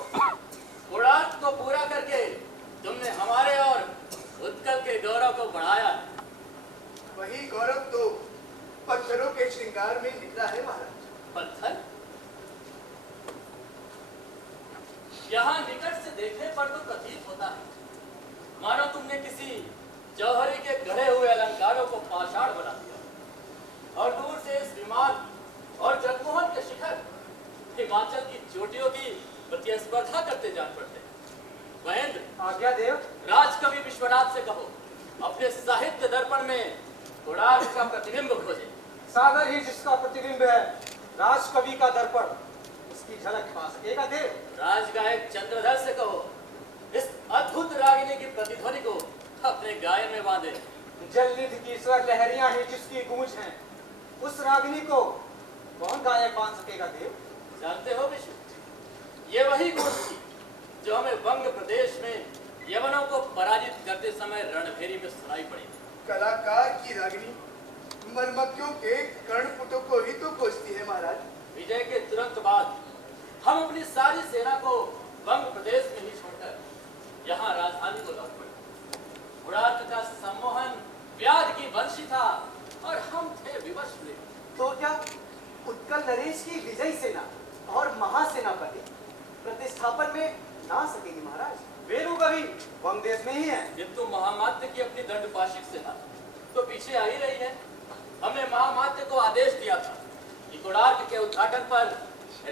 उड़ान को पूरा करके तुमने हमारे और उत्कल के गौरव को बढ़ाया है। वही गौरव तो पत्थरों के श्रृंगार में निकला है महाराज। पत्थर यहाँ निकट से देखने पर तो प्रतीत होता है मानो तुमने किसी जौहरी के गढ़े हुए अलंकारों को पाषाण बना दिया और दूर से इस विमान और जगमोहन के शिखर हिमाचल की चोटियों की प्रतिस्पर्धा करते जान पड़ते। महेंद्र, आज्ञा देव। राजकवि विश्वनाथ से कहो अपने साहित्य दर्पण में कोणार्क का प्रतिबिंब खोजे। सागर ही जिसका प्रतिबिंब है, राजकवि का दर्पण उसकी झलक पा सकेगा देव। राजगायक चंद्रधर से कहो इस अद्भुत रागिनी की प्रतिध्वनि को अपने गायन में बांधे। जलनिधि की स्वर लहरियां ही जिसकी गूंज हैं, उस रागिनी को कौन गायक बांध सकेगा देव? जानते हो विष्णु, ये वही गूंज थी जो हमें वंग प्रदेश में यवनों को पराजित करते समय रणभेरी में सुनाई पड़ी थी। कलाकार की रागिनी मर्मज्ञों के कर्णपुटों को ही तो खोजती है महाराज। विजय के तुरंत बाद हम अपनी सारी सेना को वंग प्रदेश में ही छोड़कर यहाँ राजधानी को लौट पड़े। उड़ार्क का सम्मोहन व्याध की वंशी था और हम थे विवश हुए। तो क्या उत्कल नरेश की विजयी सेना और महासेनापति प्रतिष्ठापन में ना सकेगी महाराज? वेणुगवि वंग देश में ही है। किंतु महामात्य की अपनी दंडपाशिक सेना तो पीछे आ ही रही है। हमने महामात्य को आदेश दिया था कि कोणार्क के उद्घाटन पर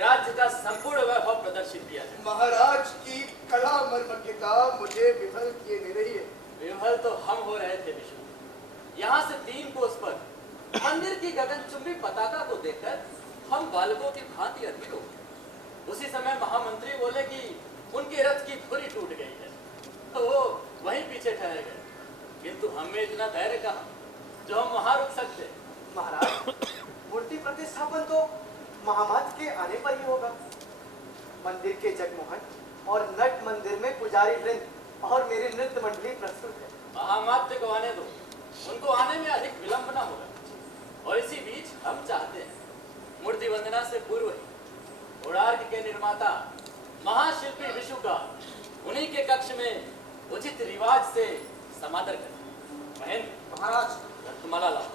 राज्य का संपूर्ण वैभव प्रदर्शित किया जाए। महाराज की कला मर्मज्ञता मुझे विफल किए दे रही है। विफल तो हम हो रहे थे विष्णु। यहाँ से 3 कोस पर मंदिर की गगनचुंबी पताका को देखकर हम बालकों की भांति अधीर हो गए। उसी समय महामंत्री बोले कि उनके रथ की धुरी टूट गई है, तो वो वहीं पीछे ठहर गए। किंतु हमें इतना धैर्य कहाँ जो हम वहां रुक सकते। महाराज, मूर्ति प्रतिष्ठापन तो महामात के आने पर ही होगा। मंदिर के जगमोहन और नट मंदिर में पुजारी वृंद और मेरी नृत्य मंडली प्रस्तुत है। महामात्य को आने दो, उनको आने में अधिक विलंब न होगा। और इसी बीच हम चाहते हैं मूर्ति वंदना से पूर्व ही उड़ार्क के निर्माता महाशिल्पी विशु का उन्हीं के कक्ष में उचित रिवाज से समादर करें। महेंद्र, महाराज, रत्नमाला लाओ।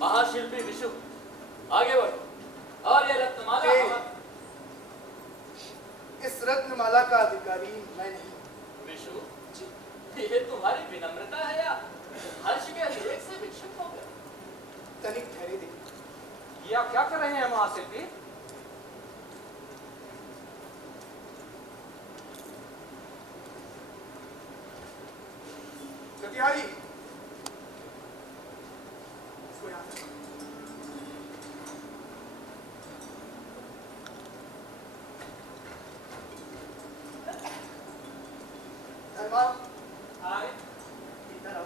महाशिल्पी विशु, आगे बढ़ो और ये रत्नमाला इस रत्नमाला का अधिकारी मैं नहीं। विशु, ये तुम्हारी विनम्रता है या हर्ष के अतिरेक से विक्षिप्त हो गए? तनिक धैर्य देखिए। ये आप क्या कर रहे हैं महाशिल्पी? प्रतिहारी, इसको यहाँ से धर्मा, आए। इधर आओ।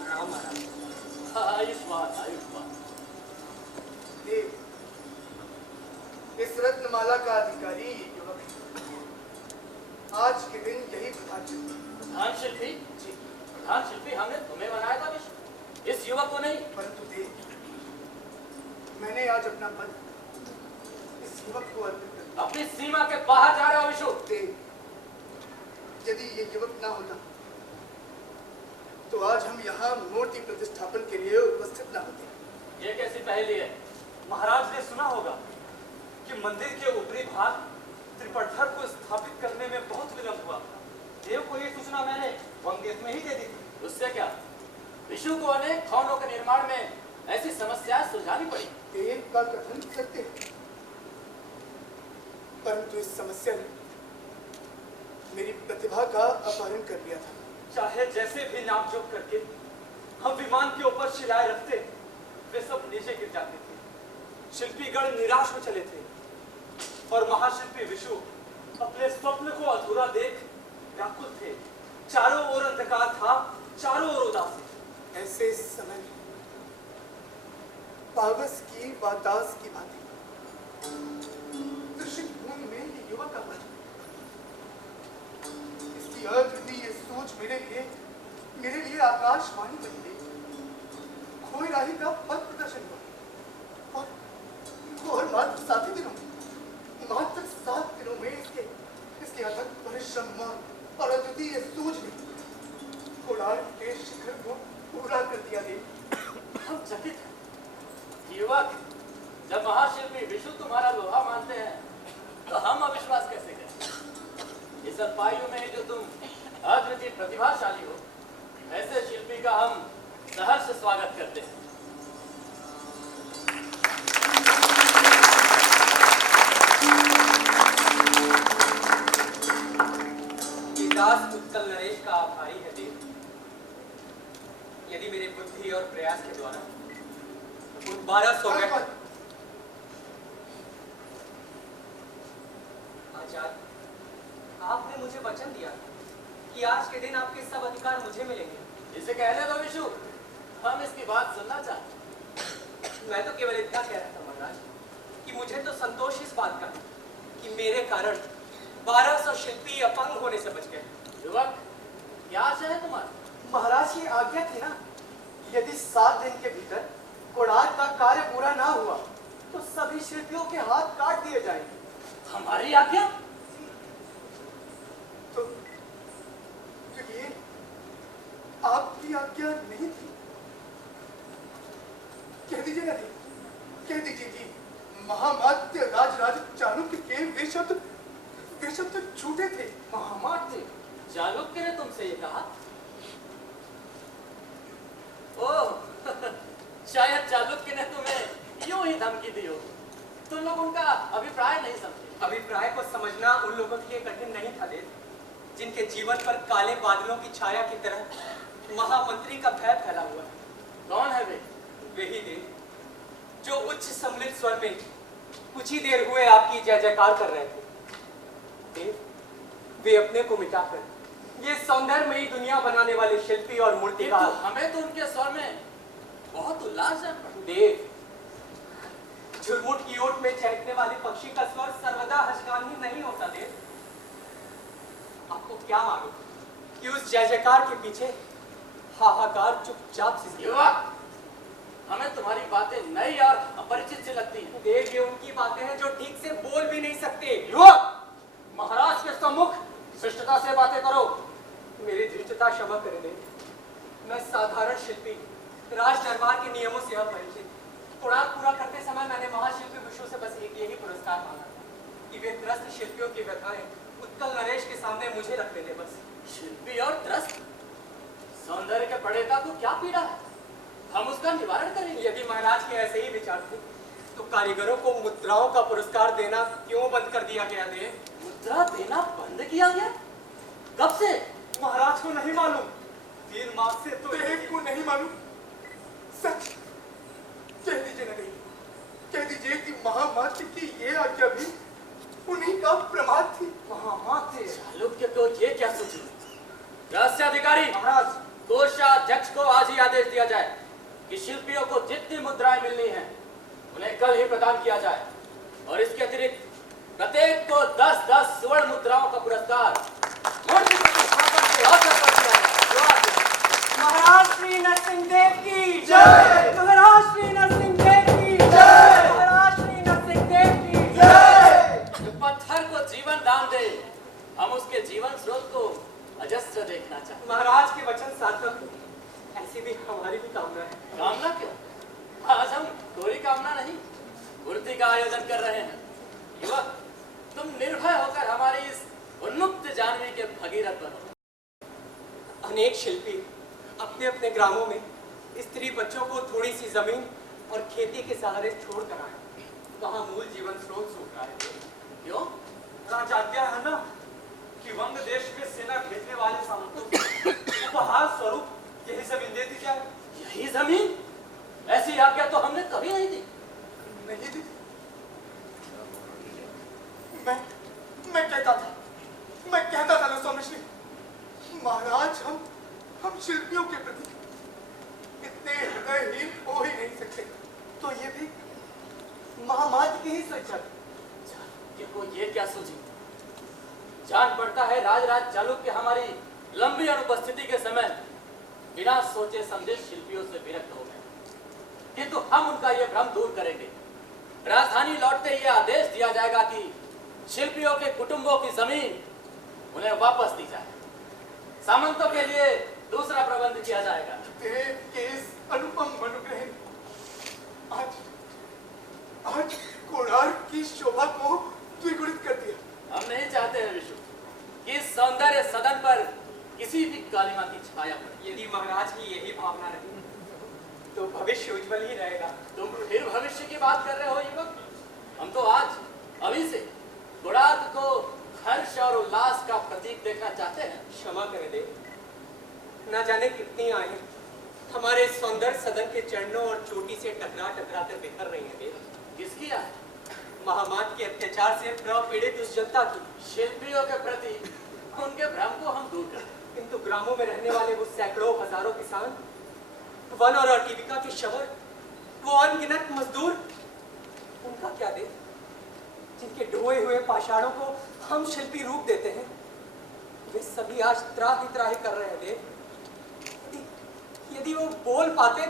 राम महाराज। आयुष्मान आयुष्मान। देव, इस रत्नमाला का अधिकारी ये युवक है। आज के दिन यही प्रधान शिल्पी। प्रधान शिल्पी जी, प्रधान शिल्पी हमने तुम्हें बनाया था विष्णु, इस युवक को नहीं। परंतु देव, मैंने आज अपना पद इस युवक को अर्पित कर दिया। अपनी सीमा के बाहर जा रहे हो विशु। देव, यदि ये युवक ना होता तो आज हम यहाँ मूर्ति प्रतिष्ठापन के लिए उपस्थित ना होते। ये कैसी पहेली है? महाराज ने सुना होगा कि मंदिर के ऊपरी भाग त्रिपटधर को स्थापित करने में बहुत विलंब हुआ। देव को ये सूचना मैंने वंग देश में ही दे दी थी। उससे क्या, विशु को अनेक भवनों के निर्माण में ऐसी समस्याएं सुलझानी पड़ी। देव का कथन सत्य है, परंतु इस समस्या ने मेरी प्रतिभा का अपहरण कर लिया था। चाहे जैसे भी नापजोक करके हम विमान के ऊपर शिलाएं रखते, वे सब नीचे गिर जाते थे। शिल्पीगण निराश हो चले थे और महाशिल्पी विशु अपने स्वप्न को अधूरा देख व्याकुल थे। चारों ओर अंधकार था, चारों ओर उदासी। ऐसे समय में पावस की वातास की बातें दृश्य भूमि में ये युवक आवाज इसकी अद्वितीय सोच मेरे लिए आकाशवाणी बनी गई। खोई राही का पथ प्रदर्शन हुआ और मात्र 7 दिनों में इसके अथक परिश्रम और अद्वितीय सोच ने कोणार्क के शिखर को पूरा कर दिया देव। हम चकित हैं। युवक, जब महाशिल्पी विष्णु तुम्हारा लोहा मानते हैं तो हम अविश्वास कैसे करें? इस अल्पायु में जो तुम अद्वितीय प्रतिभाशाली हो, ऐसे शिल्पी का हम सहर्ष स्वागत करते हैं। दास उत्कल नरेश का आभारी है देव। यदि मेरे बुद्धि और प्रयास के द्वारा 1200 आचार्य, आपने मुझे वचन दिया कि आज के दिन आपके सब अधिकार मुझे मिलेंगे। इसे कहने दो विष्णु, हम इसकी बात सुनना चाहते। मैं तो केवल इतना कह रहा था महाराज कि मुझे तो संतोष इस बात का है कि मेरे कारण 1200 शिल्पी अपंग होने से बच गए। युवक, क्या आशा है तुम्हारी? महाराज की आज्ञा थी ना, यदि 7 दिन के भीतर कोणार्क का कार्य पूरा ना हुआ तो सभी शिल्पियों के हाथ काट दिए जाएंगे। हमारी आज्ञा? तो ये आपकी आज्ञा नहीं थी? कह दीजिए ना, कह दीजिए कि महामात्य राजराज चाणक्य के वे शब्द झूठे थे। महामात्य चाणक्य ने तुमसे ये कहा? ओह, शायद चाणक्य ने तुम्हें यूं ही धमकी दी हो। तुम लोग उनका अभिप्राय नहीं समझे। अभिप्राय को समझना उन लोगों के लिए कठिन नहीं था देव, जिनके जीवन पर काले बादलों की छाया की तरह महामंत्री का भय फैला हुआ है। कौन है वे? वही देव जो उच्च सम्मिलित स्वर में कुछ ही देर हुए आपकी जय जयकार कर रहे थे। देव, वे अपने को मिटाकर ये सौंदर्यमयी दुनिया बनाने वाले शिल्पी और मूर्तिकार। हमें तो उनके स्वर में बहुत उल्लास जान पड़ा। देव, झुरमुट की ओट में चहकने वाले पक्षी का स्वर सर्वदा हर्षगामी नहीं होता देव। आपको क्या मालूम कि उस जय जयकार के पीछे हाहाकार चुपचाप से युवक, हमें तुम्हारी बातें नई और अपरिचित से लगती हैं। देव, ये उनकी बातें हैं जो ठीक से बोल भी नहीं सकते। युवक, महाराज के सम्मुख शिष्टता से बातें करो। मेरी धृष्टता क्षमा कर दे। मैं साधारण शिल्पी, राज दरबार के नियमों से अपरिचित। कोणार्क पूरा करते समय मैंने महाशिल्पी विष्णु से बस एक यही पुरस्कार मांगा था कि वे त्रस्त शिल्पियों की व्यथाएं उत्कल नरेश के सामने मुझे रखने दे। बस शिल्पी और त्रस्त, सौंदर्य के पड़ेता को क्या पीड़ा है? हम उसका निवारण करेंगे। यदि महाराज के ऐसे ही विचार थे तो कारीगरों को मुद्राओं का पुरस्कार देना क्यों बंद कर दिया गया देव? मुद्रा देना बंद किया गया? कब से? महाराज को नहीं मालूम। 3 मास से तो देव को नहीं मालूम। सच कह दीजिए ना, कह दीजिए कि महामात्य की ये आज्ञा भी उन्हीं का प्रमाद थी। महामात्य चाणक्य को ये क्या सूची? रहस्याधिकारी महाराज, कोषाध्यक्ष को आज ही आदेश दिया जाए कि शिल्पियों को जितनी मुद्राएं मिलनी हैं उन्हें कल ही प्रदान किया जाए, और इसके अतिरिक्त प्रत्येक को 10-10 स्वर्ण मुद्राओं का पुरस्कार मूर्ति प्रतिष्ठापन के अवसर पर दिया जाए। महाराज श्री नरसिंह देव की जय। महाराज श्री नरसिंह देव की जय। महाराज श्री नरसिंह देव की जय। जो पत्थर को जीवन दान दे, हम उसके जीवन स्रोत को अजस्र देखना चाहते। महाराज के वचन सार्थक हो, ऐसी भी हमारी भी कामना है। कामना क्यों? आज हम कोई कामना नहीं, मूर्ति का आयोजन कर रहे हैं। युवक, तुम निर्भय होकर हमारी इस उन्मुक्त जानवी के भगीरथ बनो। अनेक शिल्पी अपने अपने ग्रामों में स्त्री बच्चों को थोड़ी सी जमीन और खेती के सहारे छोड़ कर आए। वहाँ मूल जीवन स्रोत सूख रहा है। क्यों? राजाज्ञा है ना कि वंग देश में सेना भेजने वाले सामंतों को उपहार स्वरूप यही जमीन दे दी जाए। यही जमीन? ऐसी आज्ञा तो हमने कभी नहीं दी। नहीं दी। मैं कहता था ना स्वामी श्री, महाराज हम शिल्पियों के प्रति इतने हृदयहीन हो ही नहीं सकते। तो ये भी महामात की ही स्वेच्छा थी। चाणक्य को ये क्या सूझी? जान पड़ता है राज चालुक्य हमारी लंबी अनुपस्थिति के समय बिना सोचे समझे शिल्पियों से विरक्त हो गए, किंतु हम उनका ये भ्रम दूर करेंगे। राजधानी लौटते ये आदेश दिया जाएगा कि शिल्पियों के कुटुंबों की जमीन उन्हें वापस दी जाए। सामंतों के लिए दूसरा प्रबंध किया जाएगा। देव के इस अनुपम अनुग्रह ने आज कोणार्क की शोभा को द्विगुणित कर दिया। हम नहीं चाहते हैं विशु कि इस सौंदर्य सदन पर किसी भी कालिमा की छाया पड़े। यदि महाराज की यही भावना रही तो भविष्य उज्जवल ही रहेगा। तुम फिर भविष्य की बात कर रहे हो युवक? हम तो आज अभी से कोणार्क को हर्ष और उल्लास का प्रतीक देखना चाहते हैं। क्षमा करें देव, न जाने कितनी आए हमारे सौंदर्य सदन के चरणों और चोटी से टकरा कर बिखर रही हैं देव। किसकी आए? महामात के अत्याचार से पीड़ित उस जनता की। शिल्पियों के प्रति उनके भ्रम को हम दूर करें। किंतु ग्रामों में रहने वाले वो सैकड़ों हजारों किसान, वन और आजीविका के शवर, वो अनगिनत मजदूर, उनका क्या देव जिनके ढोए हुए पाषाणों को हम शिल्पी रूप देते हैं? वे सभी आज त्राहि त्राहि कर रहे हैं देव। यदि वो बोल पाते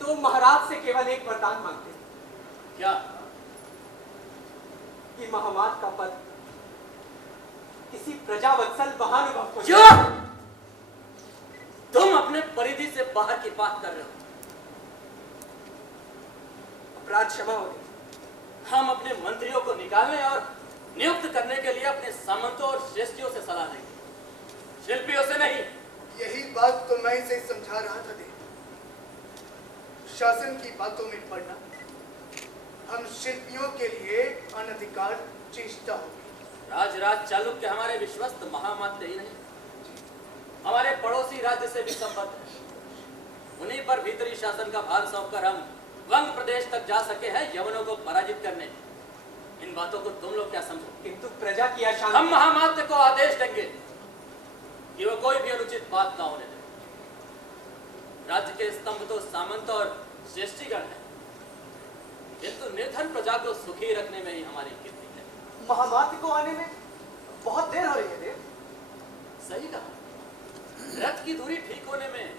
तो महाराज से केवल एक वरदान मांगते। क्या? कि महामात का पद किसी प्रजावत्सल महानुभव को। क्या? तुम अपने परिधि से बाहर की बात कर रहे हो। अपराध क्षमा हो गई। हम अपने मंत्रियों को निकालने और नियुक्त करने के लिए अपने सामंतों और श्रेष्ठियों से सलाह देंगे, शिल्पियों से नहीं। यही बात तो मैं इसे समझा रहा था देव। शासन की बातों में पड़ना हम शिल्पियों के लिए अनधिकार चेष्टा होगी। राज चालुक्य हमारे विश्वस्त महामात्र ही नहीं, हमारे पड़ोसी राज्य से भी संबद्ध है। उन्हीं पर भीतरी शासन का भार सौंपकर हम वंग प्रदेश तक जा सके हैं यवनों को पराजित करने। इन बातों को तुम लोग क्या समझो? किंतु प्रजा की अशांति। हम महामात्र को आदेश देंगे कि वो कोई भी अनुचित बात ना होने दे। राज्य के स्तंभ तो सामंत और श्रेष्ठीगण है, किंतु निर्धन प्रजा को सुखी रखने में ही हमारी कीर्ति है। महामात को आने में बहुत देर हो रही है देव। सही कहा। रथ की दूरी ठीक होने में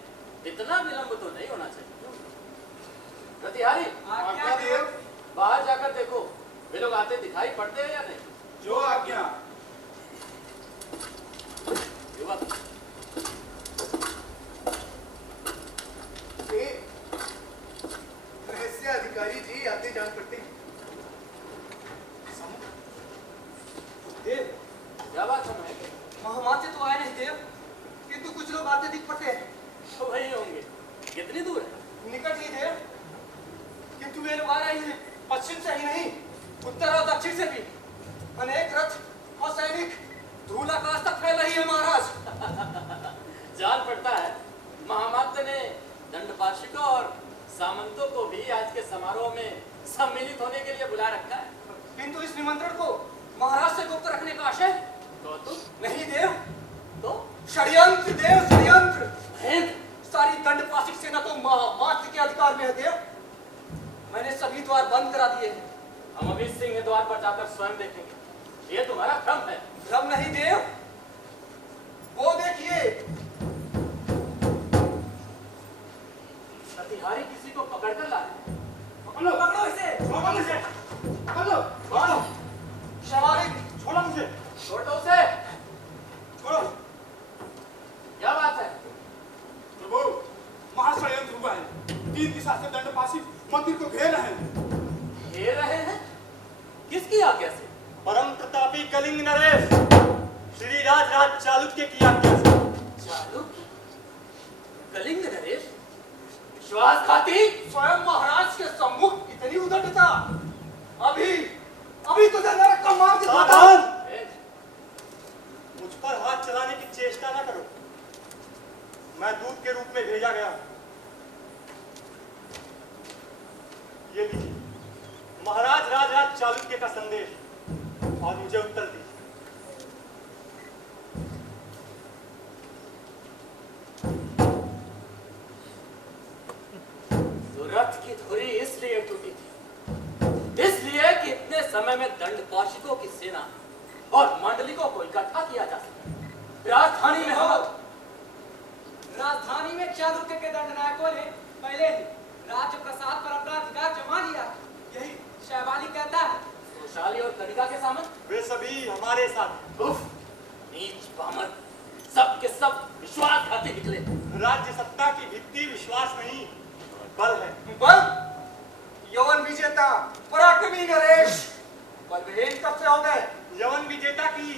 इतना विलंब तो नहीं होना चाहिए। प्रतिहारी, आज्ञा देव। बाहर जाकर देखो वे लोग आते दिखाई पड़ते हैं या नहीं। जो आज्ञा। युवक, रहस्य अधिकारी जी आते जान पड़ते हैं। देव, क्या बात है महेंद्र? महामात से तो आए नहीं देव, किंतु कुछ लोग आते दिख पड़ते हैं। तो वही होंगे। कितनी दूर है? निकट ही देव, किंतु वे लोग आ रहे हैं पश्चिम से ही नहीं, उत्तर और दक्षिण से भी। अनेक रथ और सैनिक धूल आकाश तक फैल रही है महाराज। जान पड़ता है महामात्र ने दंडपार्षिकों और सामंतों को भी आज के समारोह में सम्मिलित होने के लिए बुला रखा है। किंतु इस निमंत्रण को महाराज से गुप्त रखने का आशय कौतुक नहीं देव, तो षड्यंत्र देव, षड्यंत्र। महेंद्र, सारी दंडपार्षिक सेना तो महामात्र के अधिकार में है देव। मैंने सभी द्वार बंद करा दिए हैं। हम अभी सिंह द्वार पर जाकर स्वयं देखेंगे। ये तुम्हारा भ्रम है। भ्रम नहीं देव, वो देखिए। प्रतिहारी किसी को पकड़ कर ला रहे हैं। पकड़ो, पकड़ो इसे, पकड़ो इसे, पकड़ो, मारो। शवारिक, छोड़ो मुझे, छोड़ दो उसे। छोड़ो। क्या बात है? प्रभु, महाषड्यंत्र हुआ है। 3 दिशा से दंडपाशी मंदिर को घेर रहे हैं। घेर रहे हैं? किसकी आज्ञा से? परम प्रतापी कलिंग नरेश श्री राज चालुक्य की आज्ञा से। चालुक्य? कलिंग नरेश? विश्वासघाती? स्वयं महाराज के सम्मुख इतनी उद्दंडता। अभी तुझे नरक का मार्ग दिखाता हूं। सावधान! मुझ पर हाथ चलाने की चेष्टा न करो। मैं दूत के रूप में भेजा गया। ये लीजिए महाराज राज चालुक्य का संदेश और मुझे उत्तर दीजिए। रथ की धुरी इसलिए टूटी थी, इसलिए कि इतने समय में दंडपाशिकों की सेना और मंडलिकों को इकट्ठा किया जा सके। राजधानी में राजधानी में चालुक्य के दंडनायकों ने पहले ही राज्य प्रसाद पर अपना अधिकार जमा लिया। यही शैवाली कहता है। वैशाली और कनिका के सामंत वे सभी हमारे साथ। उफ, नीच बामन, सब के सब विश्वासघाती निकले। राज्य सत्ता की भित्ति विश्वास नहीं बल है। बल? यौवन विजेता पराक्रमी नरेश बलविहीन कब से हो गए? यवन विजेता की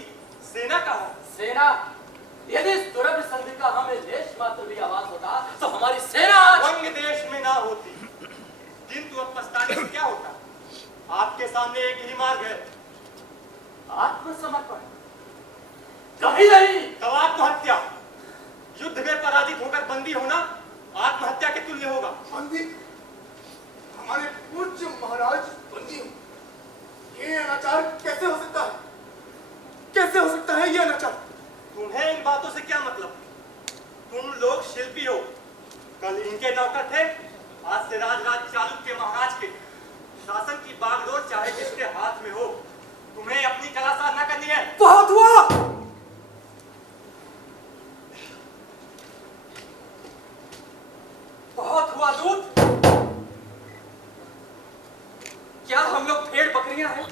सेना कहा। सेना? यदि इस दुर्लभ संधि का हमें लेश मात्र भी आवाज होता तो हमारी सेना आज वंग देश में ना होती, किंतु अब पछताने से क्या होता? आपके सामने एक ही मार्ग है, आत्मसमर्पण। कहीं नहीं। तब आत्महत्या। युद्ध में पराजित होकर बंदी होना आत्महत्या के तुल्य होगा। बंदी? हमारे पूज्य महाराज बंदी हो? ये अनाचार कैसे हो सकता है? कैसे हो सकता है ये अनाचार? तुम्हें इन बातों से क्या मतलब? तुम लोग शिल्पी हो, कल इनके नौकर थे, आज से राजराज चालुक्य महाराज के। शासन की बागडोर चाहे किसके हाथ में हो, तुम्हें अपनी कला साधना करनी है। बहुत हुआ। बहुत हुआ दूत। क्या हम लोग भेड़ बकरियां हैं?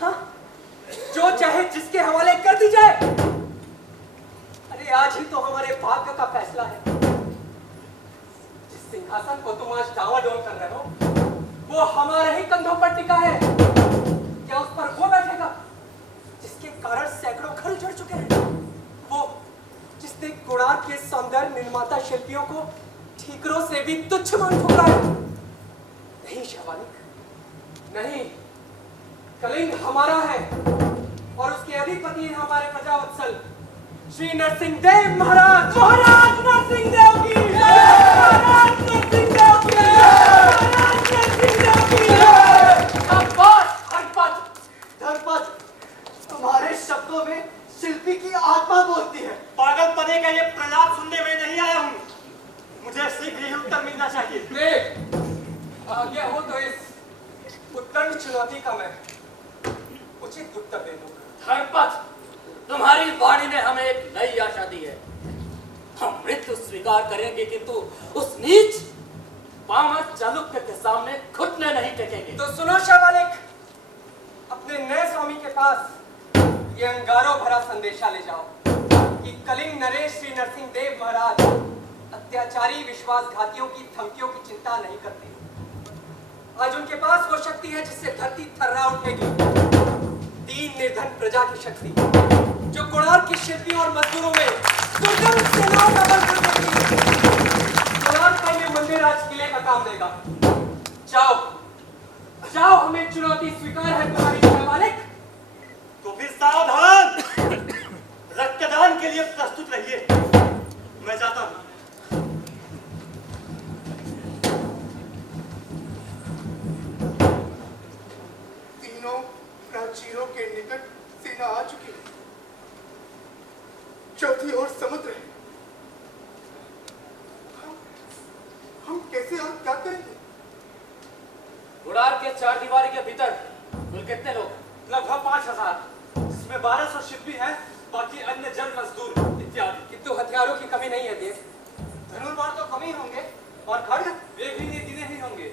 हाँ? जो चाहे जिसके हवाले कर दी जाए। अरे आज ही तो हमारे भाग्य का फैसला है। जिस सिंहासन को तुम आज डावाडोल कर रहे हो वो हमारे ही कंधों पर टिका है। क्या उस पर वो बैठेगा जिसके कारण सैकड़ों घर उजड़ चुके हैं? वो जिसने कोणार्क के सौंदर्य निर्माता शिल्पियों को ठीकरों से भी तुच्छ मान ठुकरा है? नहीं शैवालिक, नहीं। कलिंग हमारा है और उसके अधिपति हैं हमारे प्रजावत्सल श्री नरसिंह देव महाराज। महाराज नरसिंह देव की जय! महाराज नरसिंह देव की जय! महाराज नरसिंह देव की जय! शाबाश धर्मपद। धर्मपद, तुम्हारे शब्दों में शिल्पी की आत्मा बोलती है। पागलपने का ये प्रलाप सुनने में नहीं आया हूँ, मुझे शीघ्र ही उत्तर मिलना चाहिए। देख, आज्ञा हो तो इस उत्तम चुनौती का मैं उचित उत्तर दे दूंगा। धर्मपद, तुम्हारी वाणी ने हमें एक नई आशा दी है। हम मृत्यु स्वीकार करेंगे किंतु उस नीच पामर चालुक्य के सामने घुटने नहीं टेकेंगे। तो सुनो शैवालिक, अपने नए स्वामी के पास ये अंगारों भरा संदेशा ले जाओ कि कलिंग नरेश श्री नरसिंह देव महाराज अत्याचारी विश्वासघातियों की धमकियों की चिंता नहीं करते। आज उनके पास वो शक्ति है जिससे धरती थर्रा उठेगी। दीन निर्धन प्रजा की शक्ति जो कोणार्क की शिल्पियों और मजदूरों में दुर्गम सेनाओं का बल देगी। कोणार्क का ये मंदिर आज किले का काम देगा। जाओ जाओ, हमें चुनौती स्वीकार है तुम्हारी शैवालिक। तो फिर सावधान, रक्तदान के लिए प्रस्तुत रहिए। मैं जाता हूँ। तीनों प्राचीरों के निकट सेना आ चुकी है। चौथी ओर समुद्र है। हम कैसे और क्या करेंगे? कोणार्क के चार दीवारी के भीतर कुल कितने लोग? लगभग 5000, जिसमें 1200 शिल्पी हैं, बाकी अन्य जन मजदूर इत्यादि। किंतु हथियारों की कमी नहीं है देव। धनुर्बाण तो कम ही होंगे और खड्ग वे भी गिने ही होंगे।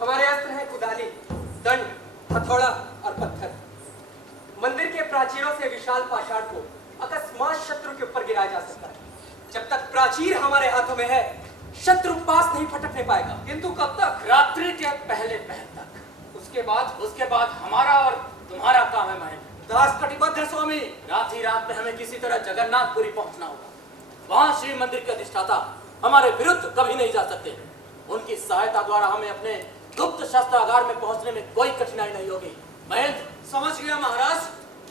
हमारे अस्त्र हैं कुदाली, दंड, हथौड़ा और पत्थर। मंदिर के प्राचीरों से विशाल पाषाण को अकस्मात शत्रु के ऊपर गिराया जा सकता है। जब तक प्राचीर हमारे हाथों में है शत्रु पास नहीं फटकने पाएगा। किंतु कब तक? रात्रि के पहले पहर तक। उसके बाद हमारा और तुम्हारा काम है महेंद्र। दास कटिबद्ध है स्वामी। रात ही रात में हमें किसी तरह जगन्नाथपुरी पहुंचना होगा। वहां श्री मंदिर के अधिष्ठाता हमारे विरुद्ध कभी नहीं जा सकते। उनकी सहायता द्वारा हमें अपने गुप्त शस्त्रागार में पहुंचने में कोई कठिनाई नहीं होगी। महेंद्र, समझ गया महाराज।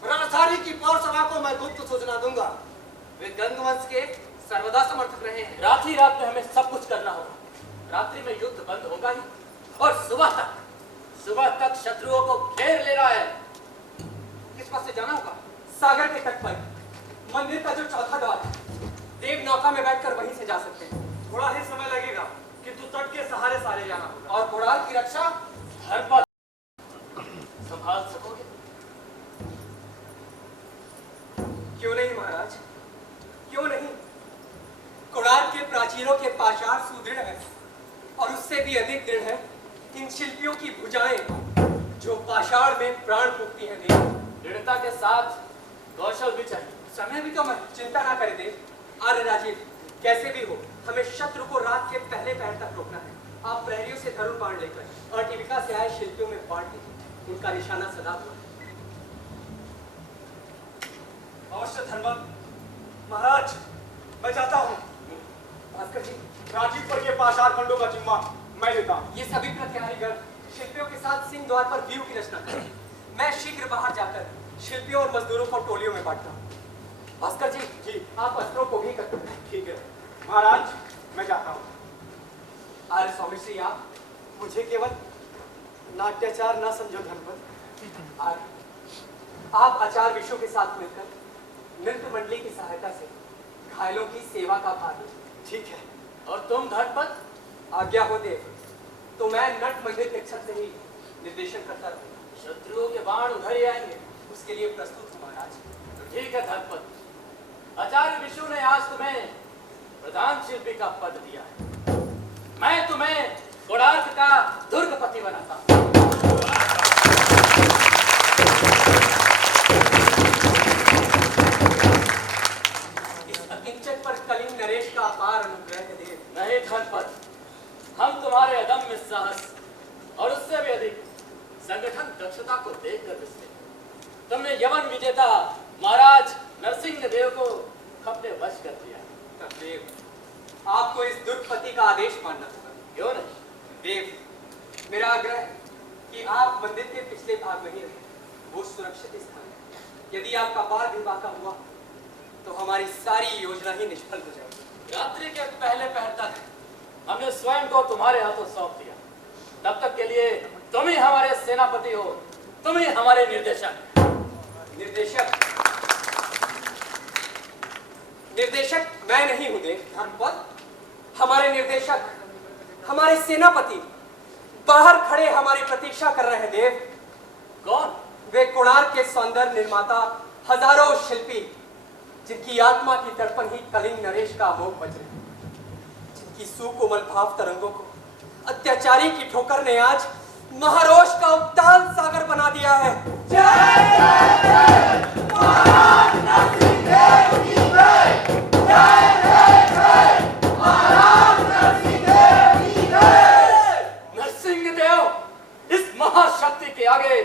राजधानी की पौर सभा को मैं गुप्त सूचना दूंगा। वे गंगवंश के सर्वदा समर्थक रहे हैं। रात ही रात में हमें सब कुछ करना होगा। रात्रि में युद्ध बंद होगा ही और सुबह तक शत्रुओं को घेर ले रहा है। किस पास से जाना होगा? सागर के तट पर मंदिर का जो चौथा द्वार है, देव नौका में बैठकर वहीं से जा सकते हैं। थोड़ा ही समय लगेगा किंतु तट के सहारे सारे जाना होगा। और कोणार्क की रक्षा धर्मपद संभाल सकोगे? क्यों नहीं महाराज, क्यों नहीं? कोणार्क के प्राचीरों के पाषाण सुदृढ़ है और उससे भी अधिक दृढ़ है इन शिल्पियों की भुजाएं जो पाषाण में प्राण फूंकती हैं देव। दृढ़ता के साथ कौशल भी चाहिए। समय भी कम है, चिंता ना करे देव। आर्य राजीव, कैसे भी हो हमें शत्रु को रात के पहले पहर तक रोकना है। आप प्रहरियों से धनुष बाण लेकर और टीविका से आए शिल्पियों में बांट दीजिए, उनका निशाना सदा हुआ है। अवश्य धर्मपद। महाराज मैं जाता हूँ। भास्कर जी, राजीव पर के पाषाण खंडों का जिम्मा मैं लेता हूँ। ये सभी प्रत्यारीगण शिल्पियों के साथ सिंह द्वार पर व्यूह की रचना करें। मैं शीघ्र बाहर जाकर शिल्पियों और मजदूरों को टोलियों में बांटता हूँ। भास्कर जी, जी। आप अस्त्रों को भी करते हैं। ठीक है महाराज, मैं जाता हूँ। आर्य स्वामी श्री, आप मुझे केवल नाट्याचार ना समझो धर्मपद। आप आचार विषयों के साथ मिलकर नृत्य मंडली की सहायता से घायलों की सेवा का भार लीजिए। ठीक है। और तुम धर्मपद? आज्ञा हो देव, तो मैं नट मंदिर के छत से ही निर्देशन करता रहूंगा। शत्रुओं के बाण उधर ही आएंगे। उसके लिए प्रस्तुत हूँ महाराज। तो ठीक है धर्मपद। आचार्य विष्णु ने आज तुम्हें प्रधान शिल्पी का पद दिया है। मैं तुम्हें कोणार्क का दुर्गपति बनाता हूँ। इस अकिंचन पर कलिंग नरेश का अपार अनुग्रह है देव। नहीं धर्मपद, हम तुम्हारे अदम्य साहस और उससे भी अधिक संगठन दक्षता को देखकर विस्मित। तुमने यवन विजेता महाराज नरसिंह देव को अपने वश कर दिया। तब देव, आपको इस दुर्गपति का आदेश मानना होगा। क्यों नहीं? देव, मेरा आग्रह है कि आप मंदिर के पिछले भाग में ही रहें। वो सुरक्षित स्थान है। यदि आपका पार भी बाका हुआ तो हमारी सारी योजना ही निष्फल हो जाएगी। रात्रि के पहले पहर तक हमने स्वयं को तुम्हारे हाथों सौंप दिया। तब तक के लिए तुम ही हमारे सेनापति हो, तुम ही हमारे निर्देशक। निर्देशक मैं नहीं हूं देव। धर्मपद, हमारे निर्देशक, हमारे सेनापति बाहर खड़े हमारी प्रतीक्षा कर रहे हैं देव। कौन? वे कोणार्क के सौंदर्य निर्माता हजारों शिल्पी, जिनकी आत्मा की तड़पन ही कलिंग नरेश का अमोघ वज्र है, जिनकी सुकोमल भाव तरंगों को अत्याचारी की ठोकर ने आज महारोष का उद्दाल सागर बना दिया है। नरसिंह देव इस महाशक्ति के आगे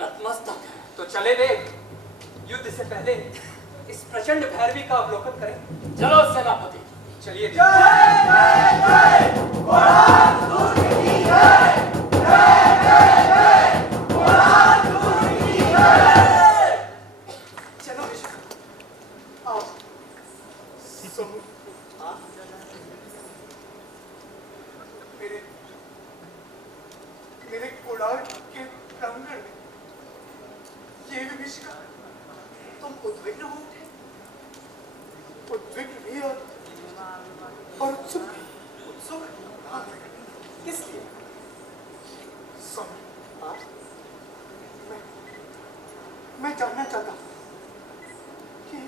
नतमस्तक है। तो चले देव, युद्ध से पहले इस प्रचंड भैरवी का अवलोकन करें। चलो सेनापति। चलिए चलो विष्णु, आओ। सुनो, हाँ? मेरे कोणार्क के प्रांगण में ये विभीषिका, तुम उद्विग्न हो उठे। उद्विग्न भी और उत्सुक भी। उत्सुक? हाँ। किस लिए? सुन, हाँ? मैं जानना चाहता हूँ कि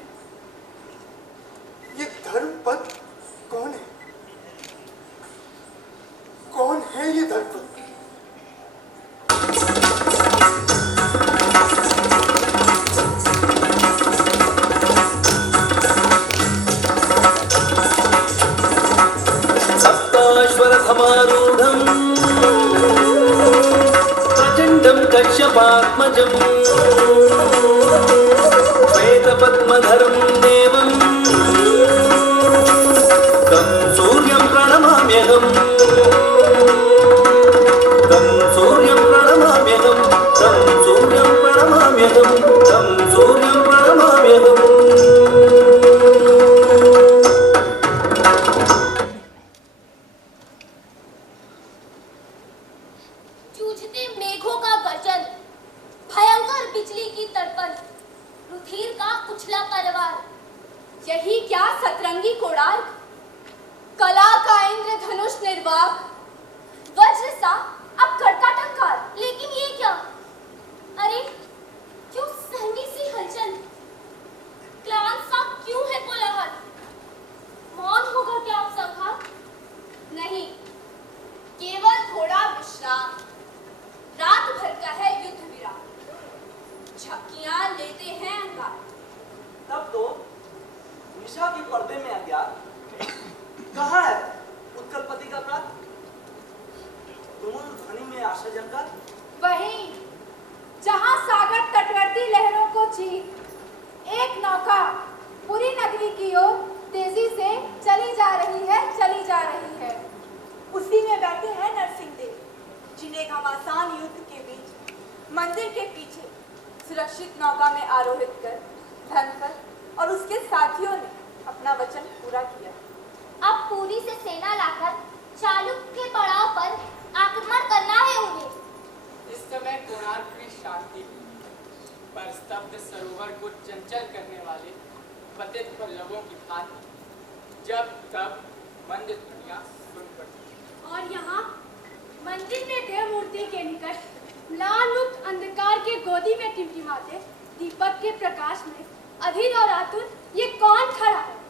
ये धर्मपद कौन है? कौन है ये धर्मपद? सप्ताश्वरथमारूढम् प्रचण्डं कश्यपात्मजम् श्वेतपद्मधरं देवं तं सूर्यं प्रणमाम्यहम् तं सूर्यं प्रणमाम्यहम् तं सूर्यं प्रणमाम्यहम् तं सूर्यं प्रणमाम्यहम्। जूझते मेघों का गर्जन, भयंकर बिजली की तड़पन, रुधिर का उछला तलवार, यही क्या सतरंगी कोणार्क? कला का इंद्रधनुष निर्वाक, वज्र सा अब कड़का टंकार, लेकिन ये क्या? अरे क्यों सहमी सी हलचल, क्लांत सा क्यों है कोलाहल? मौन होगा क्या अब संघात? नहीं, केवल थोड़ा विश्राम, रात भर का है युद्ध विराम, झपकियां लेते हैं अंगार। तब तो निशा के पर्दे में अज्ञात कहाँ है उत्कलपति का प्रात? तुमुल ध्वनि में आशा जंगा, वहीं जहां सागर तटवर्ती लहरों को चीर एक नौका पूरी नगरी की ओर तेजी से चली जा रही है। उसी में बैठे हैं नरसिंह देव, जिन्हें घमासान युद्ध के बीच मंदिर के पीछे सुरक्षित नौका में आरोहित कर धनकर और उसके साथियों ने अपना वचन पूरा किया। अब पूरी से सेना लाकर चालुक्य के पड़ाव पर आक्रमण करना है उन्हें। इस समय कोणार्क की शांति पर स्तब्ध सरोवर को चंचल करने वाले पतित पल्लवों की भांति जब तब मंद ध्वनियां सुन पड़ती। और यहाँ मंदिर में देव मूर्ति के निकट लाल मुक्त अंधकार के गोदी में टिमटिमाते दीपक के प्रकाश में अधीर और आतुर ये कौन खड़ा है?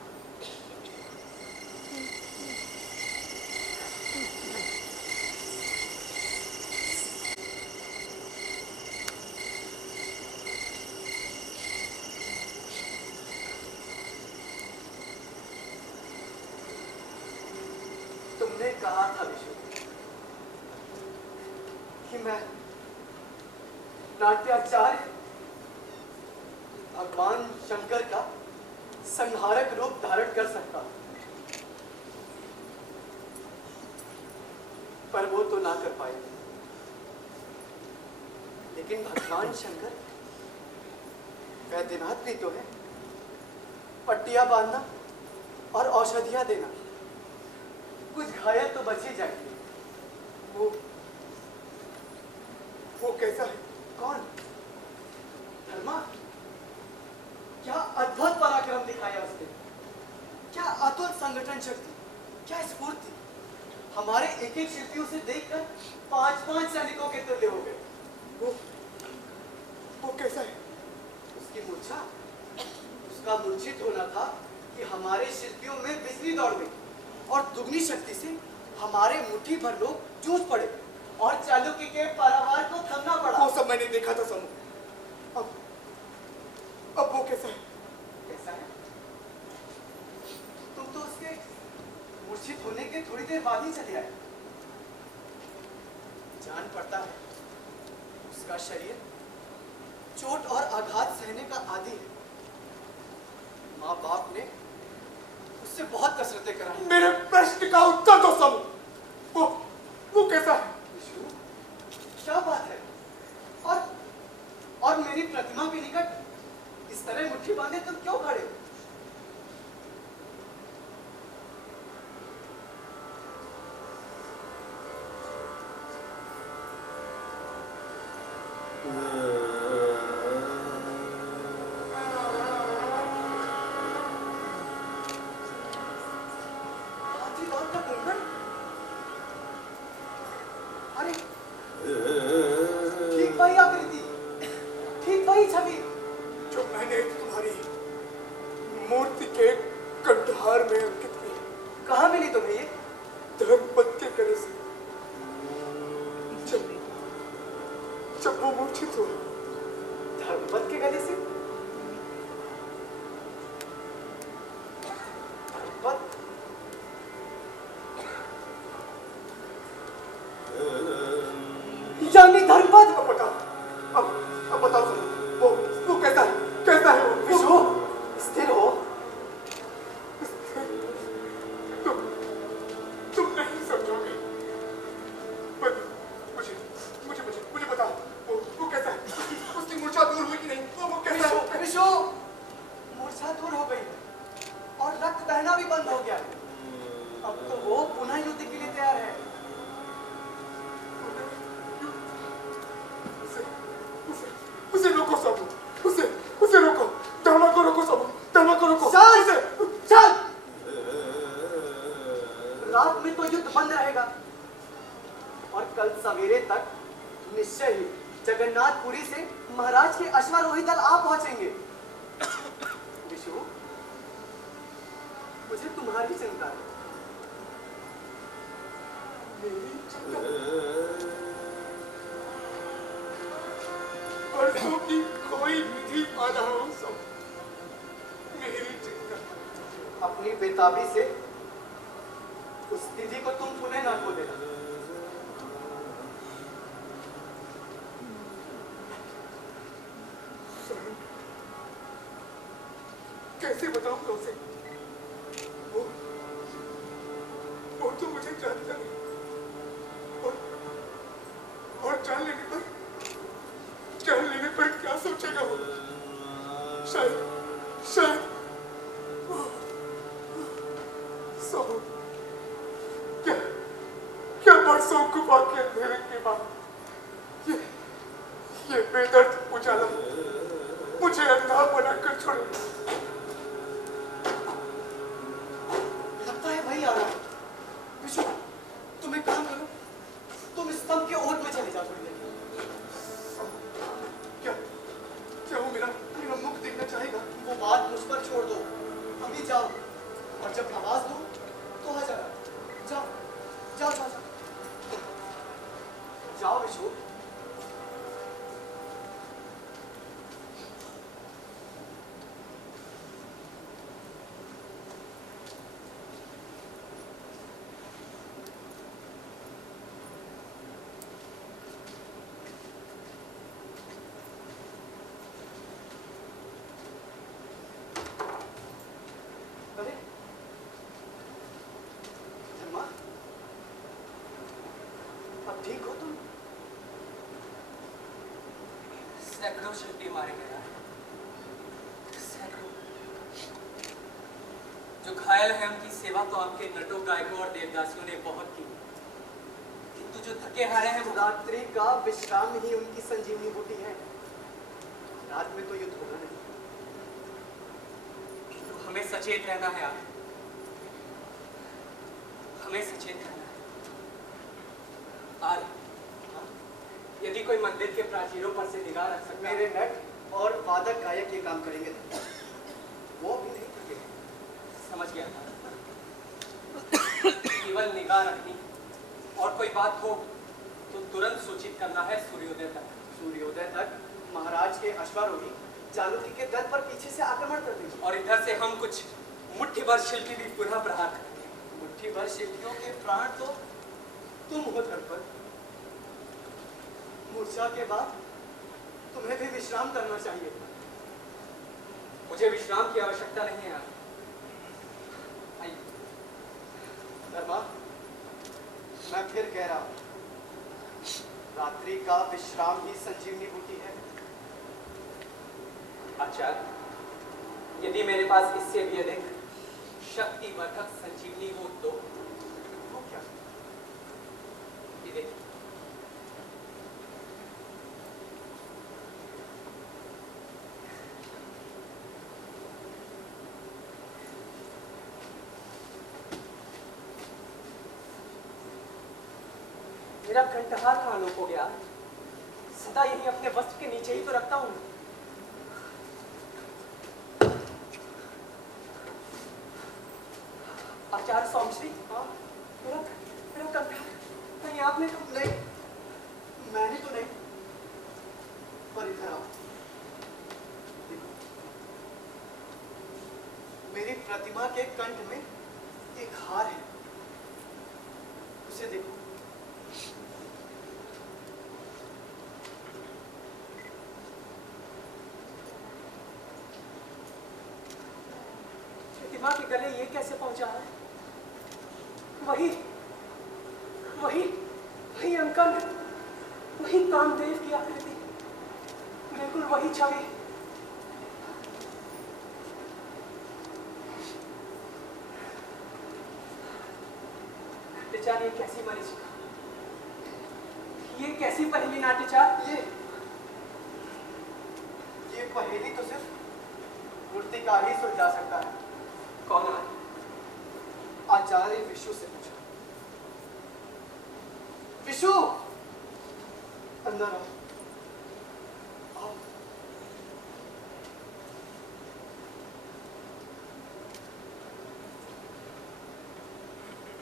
तुमने कहा था विशु कि मैं नाट्याचार्य भगवान शंकर का संहारक रूप धारण कर सकता हूं, पर वो तो ना कर पाए। लेकिन भगवान शंकर वैद्यनाथ भी तो है। पट्टियां बांधना और औषधियां देना, कुछ घायल तो बच ही जाएंगे। वो कैसा है? कौन? धर्मा? क्या अद्भुत पराक्रम दिखाया उसने, क्या अतुल संगठन शक्ति, क्या स्फूर्ति। हमारे एक एक शिल्पियों से देखकर 5-5 सैनिकों के तुल्य हो गए। वो कैसा है? उसकी मूर्छा, उसका मूर्छित होना था कि हमारे शिल्पियों में बिजली दौड़ गई और दुगनी शक्ति से हमारे मुट्ठी भर लोग जूझ पड़े और चालुक्य के पारावार को थमना पड़ा। वो सब मैंने देखा था समूह। अब वो कैसा है? कैसा है? तुम तो उसके मूर्छित होने के थोड़ी देर बाद ही चले आए। जान पड़ता है उसका शरीर चोट और आघात सहने का आदी है। माँ बाप ने उससे बहुत कसरतें कराई। मेरे प्रश्न का उत्तर दो समूह। वो कैसा है? विष्णु, क्या बात है? और मेरी प्रतिमा के निकट इस तरह मुट्ठी बांधे तुम क्यों खड़े हो? हाथी दांत का कंगन? अरे ठीक वही आकृति, ठीक वही छवि जो मैंने तुम्हारी मूर्ति के कंठहार में अंकित की। कहाँ मिली तुम्हें ये? धर्मपद के गले से। जब वो मूर्छित हुआ। धर्मपद के गले से? धर्मपद? यानी धर्मपद? अब बताओ वो कैसा है? कैसा है वो? विष्णु, स्थिर हो। तुम नहीं समझोगे। मुझे बताओ वो कैसा है? उसकी मूर्छा दूर हुई कि नहीं? वो कैसा है? विष्णु, मूर्छा दूर हो गई और रक्त बहना भी बंद हो गया। अब तो वो पुनः युद्ध के लिए तैयार है। उसे रोको सबू। उसे रोको। धर्मा को रोको सबू। धर्मा को रोको। चल! युद्ध बंद रहेगा और कल सवेरे तक निश्चय ही जगन्नाथपुरी से महाराज के अश्वारोही दल आ पहुंचेंगे। विशु, मुझे तुम्हारी चिंता है। मेरी चिंता परसों की कोई विधि बाधाओं सब मेरी चिंता। अपनी बेताबी से उस तिथि को तुम पुनः न खो देना। कैसे बताऊं उसे? वो तो मुझे जानता नहीं और जान लेने पर क्या सोचेगा वो? शायद सोहू, क्या बरसों गुफा के अंधेरे के बाद ये बेदर्द उजाला मुझे अंधा बनाकर छोड़ेगा। लगता है वही आ रहा है। विशु, तुम एक काम करो, तुम इस स्तंभ के ओट में चले जाओ थोड़ी देर। क्या वो मेरा मुख देखना चाहेगा? वो बात मुझ पर छोड़ दो, अभी जाओ और जब आवाज दो तो आ जाना। जाओ जाओ जाओ जाओ विशु। अरे धर्मा, अब ठीक हो तुम? सैकड़ों शिल्पी मारे गए हैं, सैकड़ों। जो घायल है उनकी सेवा तो आपके नटों, गायकों और देवदासियों ने बहुत की, किंतु जो थके हारे हैं वो रात्रि का विश्राम ही उनकी संजीवनी बूटी है। रात में तो युद्ध होगा नहीं। किंतु हमें सचेत रहना है आप, हमें सचेत रहना है। आज यदि कोई मंदिर के प्राचीरों पर से निगाह रख सकता मेरे नट और वादक गायक ये काम करेंगे, वो भी नहीं थके। समझ गया। केवल निगाह रखनी और कोई बात हो तो तुरंत सूचित करना है सूर्योदय तक। सूर्योदय तक महाराज के अश्वारोही चालुक्य के दल पर पीछे से आक्रमण कर देंगे और इधर से हम कुछ मुट्ठी भर शिल्पी भी पुनः प्रहार करेंगे। मुट्ठी भर शिल्पियों के प्राण तो तुम हो धरपत। मूर्छा के बाद तुम्हें भी विश्राम करना चाहिए। मुझे विश्राम की आवश्यकता नहीं है। आइए। धर्मा, मैं फिर कह रहा हूं, रात्रि का विश्राम ही संजीवनी बूटी है। आचार्य, यदि मेरे पास इससे भी अधिक शक्तिवर्धक संजीवनी हो तो? वो क्या? ये देखिए। मेरा कंठहार कहाँ लोप हो गया? सदा यही अपने वस्त्र के नीचे ही तो रखता हूँ। आचार्य सोमश्री, हाँ? मेरा कंठहार कहीं आपने तो नहीं, मैंने तो नहीं। पर इधर आओ। देखो, मेरी प्रतिमा के कंठ में एक हार है, उसे देखो। प्रतिमा के गले ये कैसे पहुंचा है? वही अंकन, वही कामदेव की आकृति, बिल्कुल वही छवि। नाट्यचार, ये कैसी मरीचिका, ये कैसी पहेली नाट्यचार? ये पहेली तो सिर्फ मूर्तिकार ही सुलझा सकता है। कौन है? आचार्य विशु से पूछो। अंदर आओ। आओ।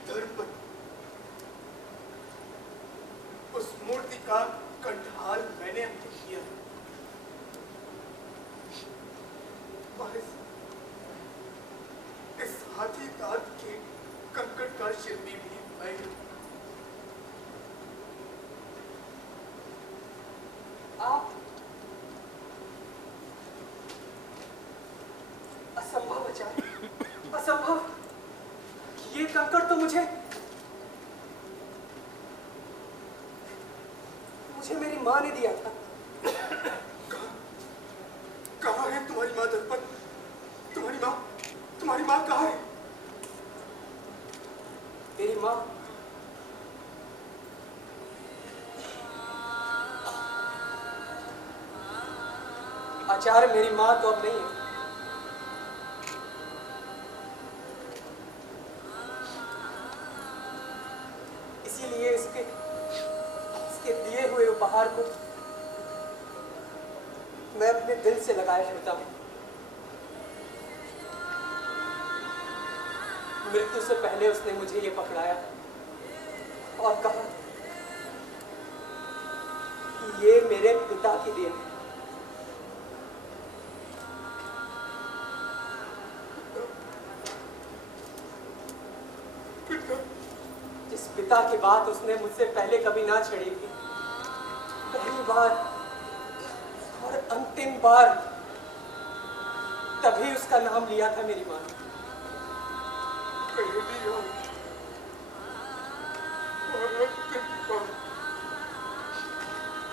धर्मपति, उस मूर्ति का कंठाल मैंने अंकित किया और इस हाथी दांत के कंकड़ का शिल्पी भी मैं हूं। आप असंभव आचार्य, असंभव। ये कंकड़ तो मुझे मेरी माँ ने दिया था। कहाँ है तुम्हारी माँ दर्पण? तुम्हारी माँ कहाँ है? मेरी माँ आचार्य, मेरी माँ तो अब नहीं है। इसीलिए इसके दिए हुए उपहार को मैं अपने दिल से लगाए फिरता हूं। मृत्यु से पहले उसने मुझे ये पकड़ाया और कहा कि ये मेरे पिता की देन है। जिस पिता की बात उसने मुझसे पहले कभी ना छेड़ी थी, पहली बार और अंतिम बार तभी उसका नाम लिया था मेरी माँ ने।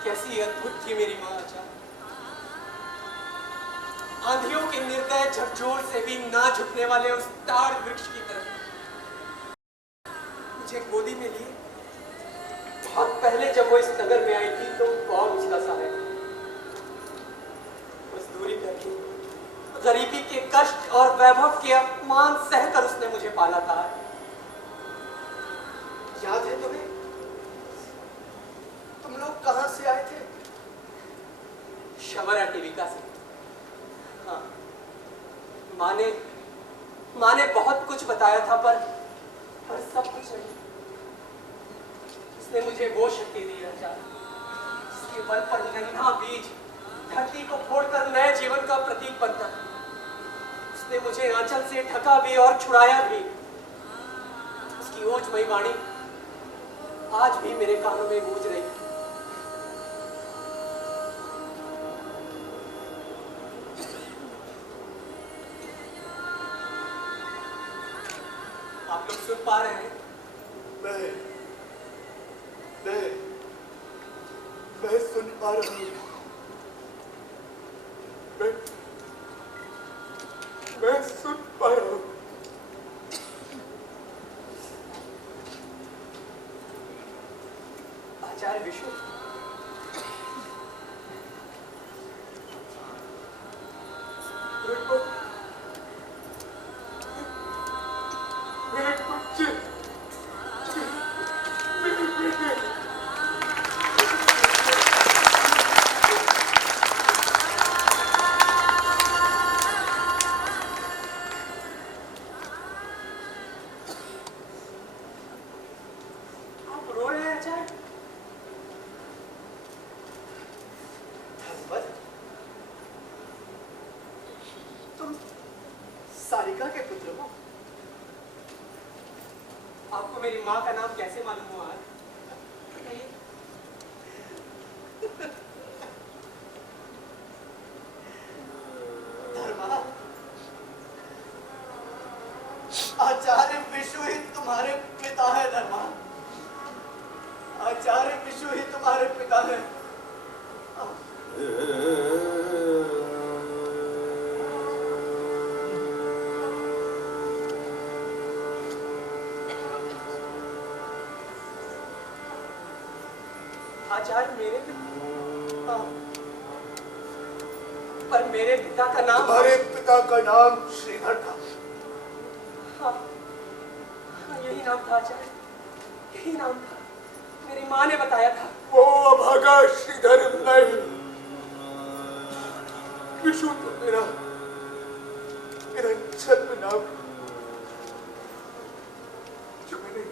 कैसी अद्भुत थी मेरी माँ आचार्य। आंधियों के निर्दय झकझोर से भी ना झुकने वाले उस ताड़ वृक्ष की तरह मुझे गोदी में लिए। बहुत पहले जब वो इस नगर में आई थी तो बहुत उसका सहाय, मजदूरी करके गरीबी के कष्ट और वैभव के अपमान सहकर उसने मुझे पाला था। याद है तुम्हें? तुम लोग कहां से आए थे? शवरा टीविका से। हाँ, माँ ने बहुत कुछ बताया था पर सब कुछ नहीं। उसने मुझे वो शक्ति दी आचार्य, जिसके बल पर नन्हा बीज धरती को फोड़कर नए जीवन का प्रतीक बनता है। उसने मुझे आंचल से ढका भी और छुड़ाया भी। उसकी ओजमयी वाणी आज भी मेरे कानों में गूंज रही है। आप लोग सुन पा रहे हैं? मैं सुन पा रहा हूँ। मैं सुन पा रहा हूँ। आचार्य विष्णु, सारिका के पुत्र हो? आपको मेरी माँ का नाम कैसे मालूम हुआ? धर्मा, आचार्य विशु ही तुम्हारे पिता है। धर्मा, आचार्य विशु ही तुम्हारे पिता है। आचार्य मेरे पर मेरे पिता का नाम, तुम्हारे पिता का नाम श्रीधर था। हाँ, यही नाम था आचार्य, यही नाम था। मेरी माँ ने बताया था। वो अभागा श्रीधर नहीं, विशु तो मेरा जन्म नाम जो मैंने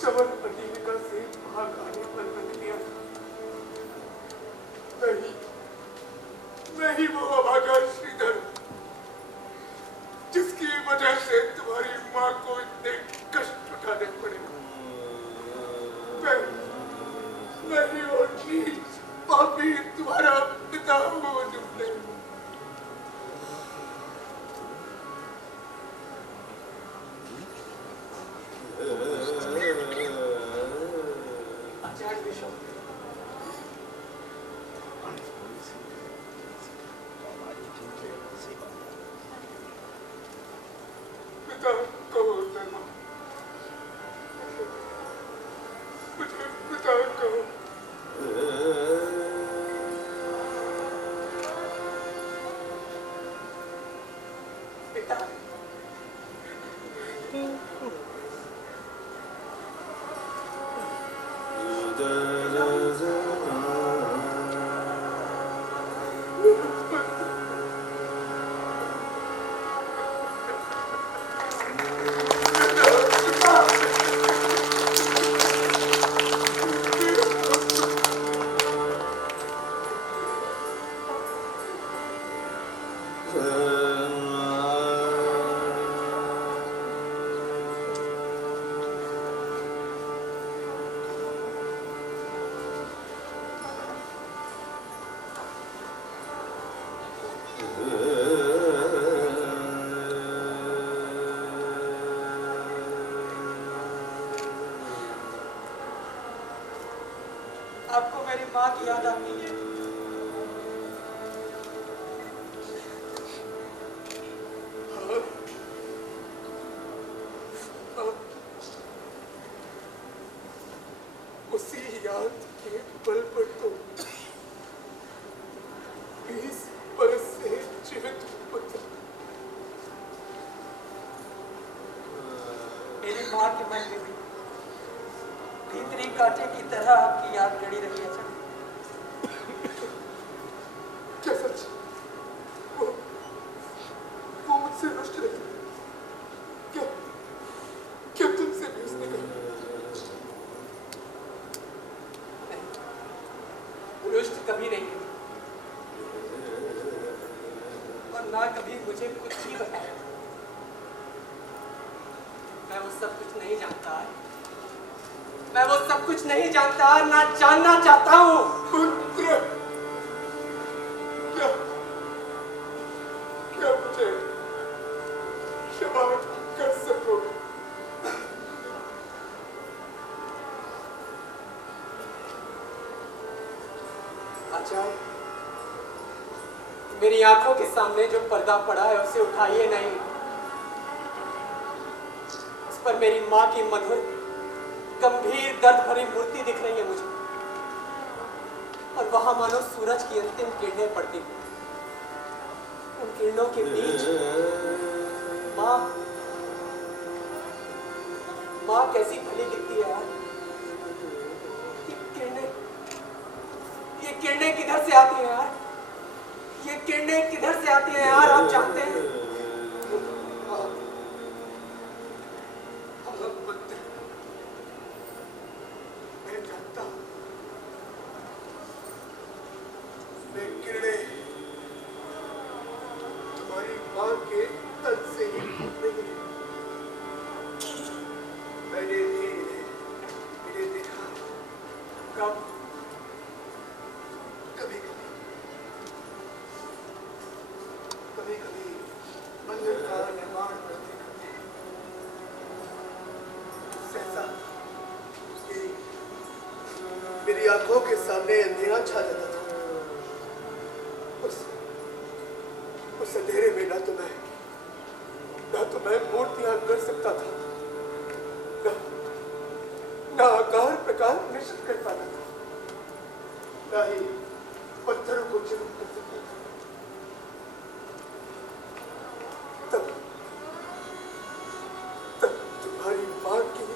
श्रवण पत्रिका से महाकाली पर रख दिया। नहीं वो अभागा श्रीधर जिसकी वजह से तुम्हारी माँ को इतने कष्ट उठाने पड़े। नहीं वो नीच पापी तुम्हारा पिता मौजूद नहीं। आचार्य विशु, पिता कहो धर्मा, मुझे पिता कहो। पिता, आपको मेरी माँ की याद आती है? उसी याद के बल पर तो 20 बरस से जीवित पुत्र मेरी माँ के मन में भी भीतरी कांटे की तरह आपकी याद गड़ी रही है। क्या सच वो मुझसे रुष्ट रही? क्या तुमसे भी उसने कहा? रुष्ट कभी नहीं है और ना कभी मुझे कुछ भी बताया। मैं वो सब कुछ नहीं जानता, मैं वो सब कुछ नहीं जानता, ना जानना चाहता हूँ। पुत्र, क्या मुझे क्षमा कर सकोगे? आचार्य, मेरी आंखों के सामने जो पर्दा पड़ा है उसे उठाइए नहीं। उस पर मेरी माँ की मधुर गंभीर दर्द भरी मूर्ति दिख रही है मुझे, और वहां मानो सूरज की अंतिम किरणें पड़ती हैं। उन किरणों के बीच माँ कैसी भली दिखती है यार। ये किरणें किधर से आती हैं यार? ये किरणें किधर से आती हैं यार, आप जानते हैं? मैं जानता हूं, वे किरणें तुम्हारी मां के तन से ही फूट रही हैं। मैंने भी इन्हें देखा। कभी मंदिर का निर्माण करते करते सहसा मेरी आंखों के सामने अंधेरा छा जाता था। उस अंधेरे में ना तो मैं मूर्तियां कर सकता था, ना आकार प्रकार निश्चित कर पाता था, ना ही पत्थरों को चिन्हित कर सकता था। तब तुम्हारी मां की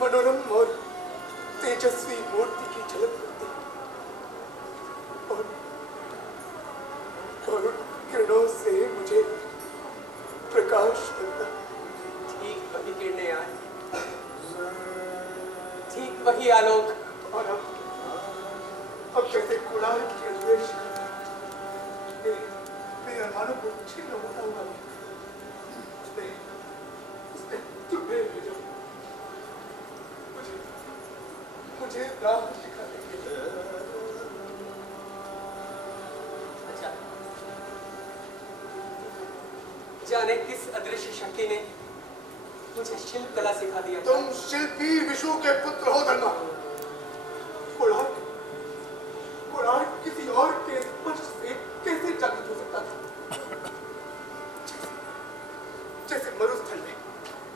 मनोरम और सकता। ठीक वही किरणें यार, ठीक वही आलोक। और अब कैसे कुड़ाल के द्वेष मेरे अरमानों को छिन्न होता हुआ उसने तुम्हें भेजा, मुझे राह दिखाने के लिए। अच्छा, जाने किस अदृश्य शक्ति ने मुझे शिल्प कला सिखा दिया। तुम शिल्पी विशु के पुत्र हो धर्मा। कुड़ाल किसी और के स्पर्श से कैसे जागृत हो सकता था? जैसे मरुस्थल में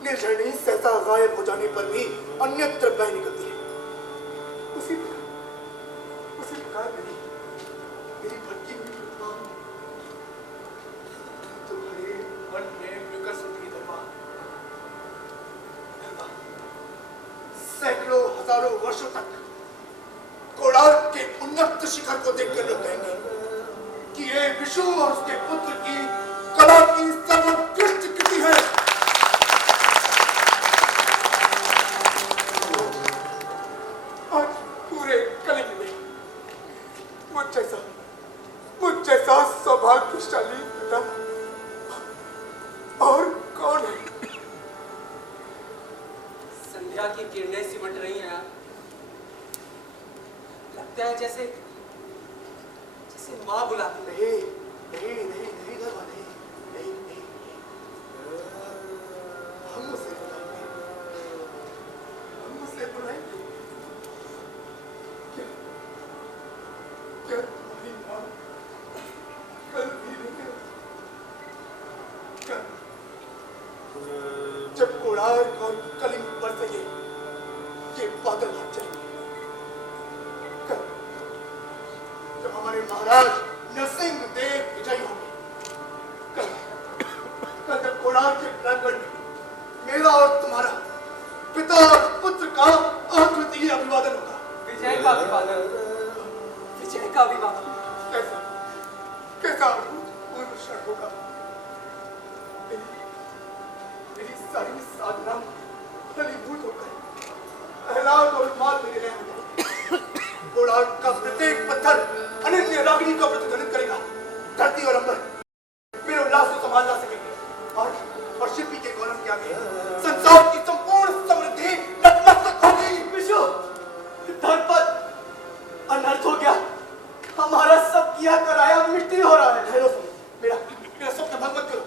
निर्जरणी सहसा गायब हो जाने पर भी अन्यत्र बह निकलती है, उसी प्रकार मेरी भटकी हुई प्रतिभा तुम्हारे मन में विकसित हुई धर्मा। सैकड़ों हजारों वर्षों तक कोणार्क के उन्नत शिखर को देखकर लोग कहेंगे कि ये विशु और उसके पुत्र की कला की सर्वोत्कृष्ट कृति है। आज पूरे कलिंग में मुझ जैसा सौभाग्यशाली पिता और कौन है? संध्या की किरणें सिमट रही हैं यार। लगता है जैसे माँ बुलाती है। नहीं धर्मा, नहीं। हम उसे बुलाएंगे। क्या तुम्हारी माँ कल भी नहीं है? जब कोणार्क और कलिंग पर से ये बादल हट जाएंगे, जब हमारे महाराज नरसिंह देव विजयी होंगे, कल जब कोणार्क के प्रांगण में मेरा और तुम्हारा पिता और पुत्र का अद्वितीय अभिवादन होगा। विजय का अभिवादन, विजय का अभिवादन। कैसा पूर्ण क्षण होगा। मेरी सारी साधना फलीभूत होकर आह्लाद और उन्माद मेरे रह जाए। कोणार्क का प्रत्येक पत्थर अनन्य रागिनी का प्रतिध्वनित करेगा। धरती और अंबर मेरे उल्लास को संभाल ना सकेंगे और शिल्पी के गौरव के आगे संसार की संपूर्ण समृद्धि नतमस्तक होगी। विशु, धर्मपद अनर्थ हो गया। हमारा सब किया कराया मिट्टी हो रहा है। मेरा स्वप्न भंग मत करो।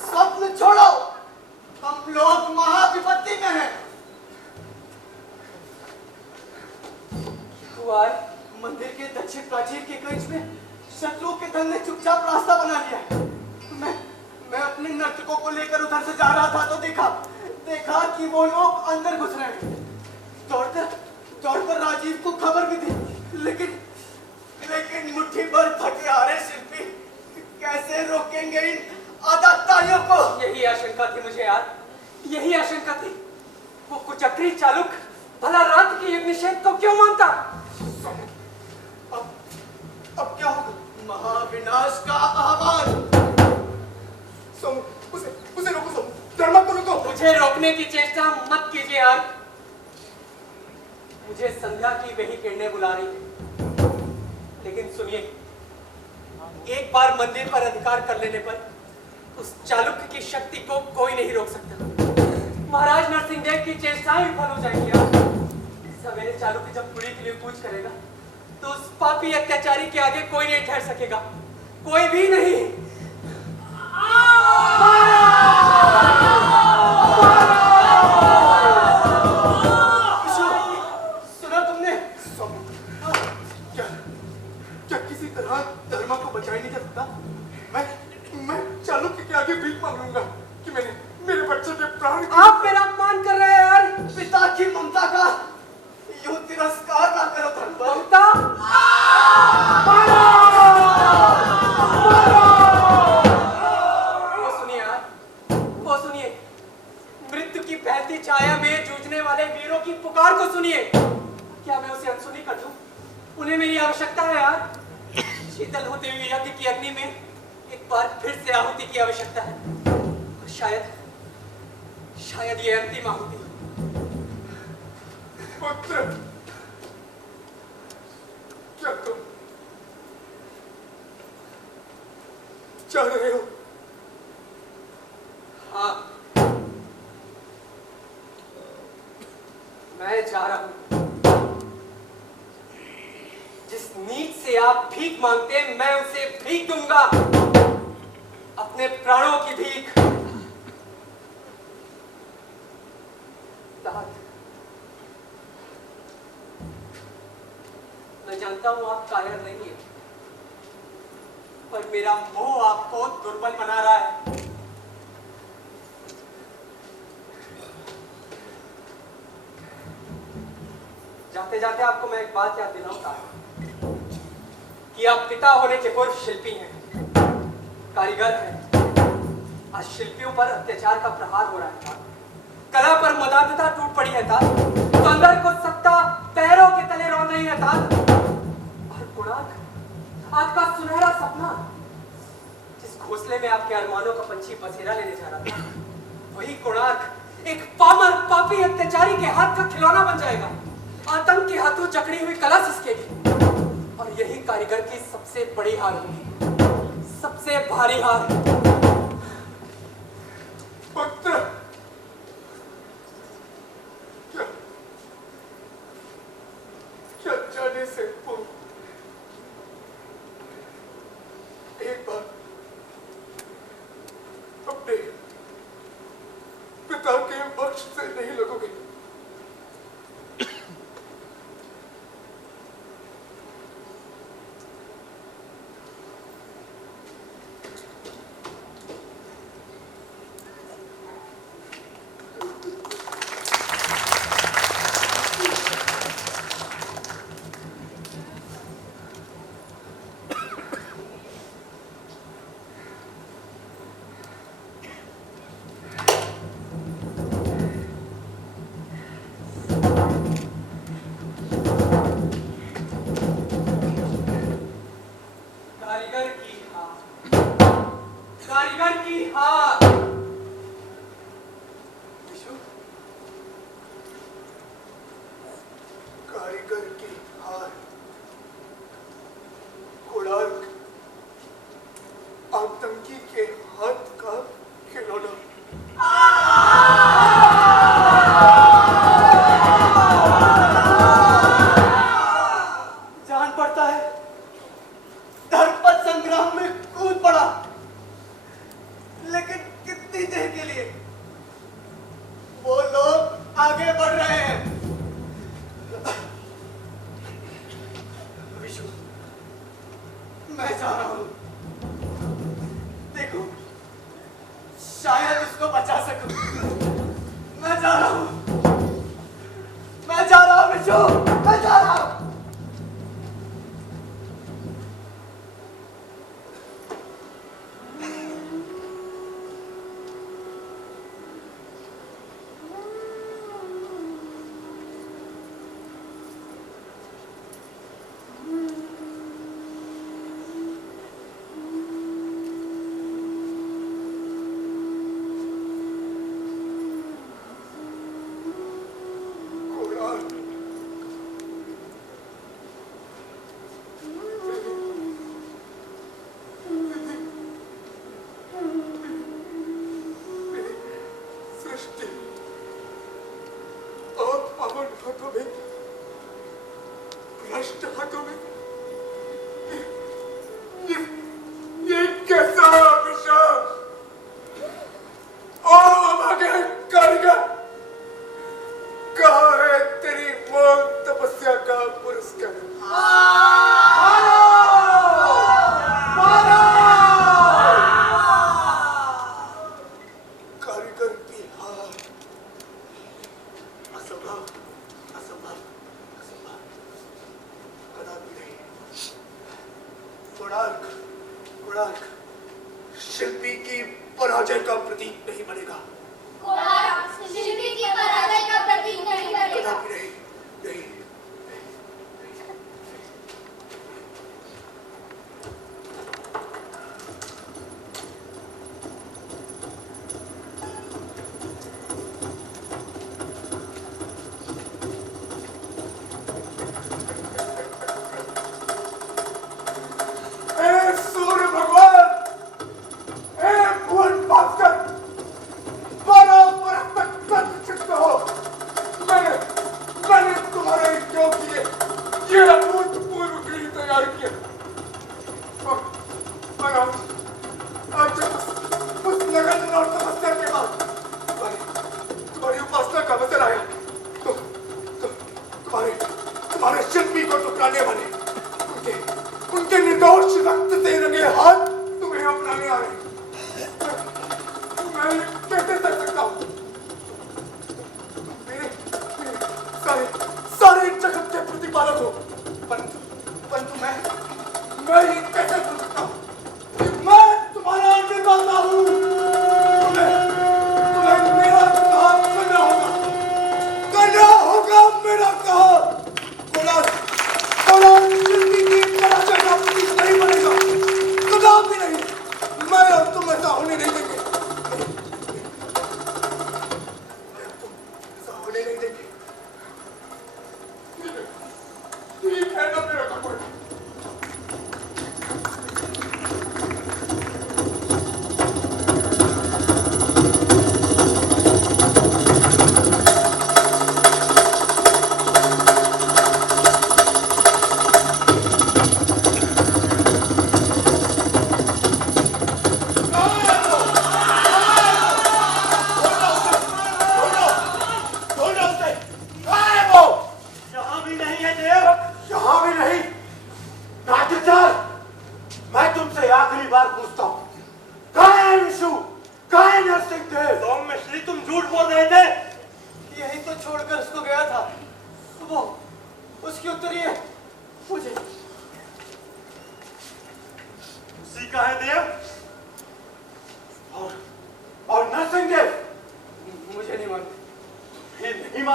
स्वप्न छोड़ो, हम लोग महाविपत्ति में हैं। मंदिर के दक्षिण प्राचीर के बीच में शत्रुओं के दल ने चुपचाप रास्ता बना लिया है। मैं अपने नर्तकों को लेकर उधर से जा रहा था तो देखा कि वो लोग अंदर घुस रहे हैं। दौड़कर राजीव को खबर भी दी, लेकिन मुट्ठी भर थके हारे शिल्पी कैसे रोकेंगे इन आदाताइयों को? यही आशंका थी मुझे यार, यही आशंका थी। वो कुचक्री चालुक भला रात की युग निषेध को क्यों मानता? अब क्या होगा? महाविनाश का आह्वान। उसे रोको, धर्मा को रोको। मुझे रोकने की चेष्टा मत कीजिए यार। मुझे संध्या की वही किरणें बुला रही है। लेकिन सुनिए, एक बार मंदिर पर अधिकार कर लेने पर उस चालुक्य की शक्ति को कोई नहीं रोक सकता। महाराज नरसिंह देव की चेष्टाएं विफल हो जाएंगी यार। सवेरे चालुक्य जब पुरी के लिए कूच करेगा तो उस पापी अत्याचारी के आगे कोई नहीं ठहर सकेगा, कोई भी नहीं। सुना तुमने? क्या किसी तरह धर्मा को बचा ही नहीं जा सकता? मैं चालुक्य के आगे भीख मांग लूंगा कि मेरे बच्चे के प्राण। आप मेरा अपमान कर रहे हैं यार। पिता की ममता का यूं तिरस्कार ना करो धर्मपद। ममता? वो सुनिए, मृत्यु की फैलती छाया में जूझने वाले वीरों की पुकार को सुनिए। क्या मैं उसे अनसुनी कर दूं? उन्हें मेरी आवश्यकता है यार। शीतल होते हुए यज्ञ की अग्नि में एक बार फिर से आहुति की आवश्यकता है। शायद ये अंतिम आहुति। पुत्र, क्या तुम जा रहे हो? हाँ, मैं जा रहा हूं। जिस नीच से आप भीख मांगते हैं, मैं उसे भीख दूंगा, अपने प्राणों की भीख। मैं जानता हूं आप कायर नहीं है, पर मेरा मोह आपको दुर्बल बना रहा है। जाते जाते आपको मैं एक बात याद दिलाऊंगा कि आप पिता होने के पूर्व शिल्पी हैं, कारीगर हैं। आज शिल्पियों पर अत्याचार का प्रहार हो रहा था, कला पर मदान्यता टूट पड़ी है था, सुंदर को सत्ता पैरों के तले रौंद रही है था। और कोणार्क, आपका सुनहरा सपना, जिस घोंसले में आपके अरमानों का पंछी बसेरा लेने जा रहा था, वही कोणार्क एक पामर पापी अत्याचारी के हाथ का खिलौना बन जाएगा। आतंक के हाथों जकड़ी हुई कला सिसकेगी, और यही कारीगर की सबसे बड़ी हार होगी, सबसे भारी हार। पुत्र, क्या जाने से पूर्व एक बार अपने पिता के वश से नहीं लगोगे? कारीगर की हार, कोणार्क आतंकी के हाथ का खिलौना। जान पड़ता है, धर्मपद संग्राम में कूद पड़ा, लेकिन कितनी देर के लिए? वो लोग आगे बढ़ रहे हैं। विशु, मैं जा रहा हूं। देखो, शायद उसको बचा सकूं। मैं जा रहा हूं, मैं जा रहा हूं विशु, मैं जा रहा हूं। भ्रष्ट हाथों में ये कैसा अभिशाप? ओ अभागे कारीगर, कहाँ है तेरी मौन तपस्या का पुरस्कार? कारीगर की हार, असंभव, असंभव, असंभव, कदापि नहीं। कोणार्क, कोणार्क शिल्पी की पराजय का प्रतीक नहीं बनेगा। कोणार्क शिल्पी की पराजय का प्रतीक नहीं बनेगा। कदापि नहीं, नहीं।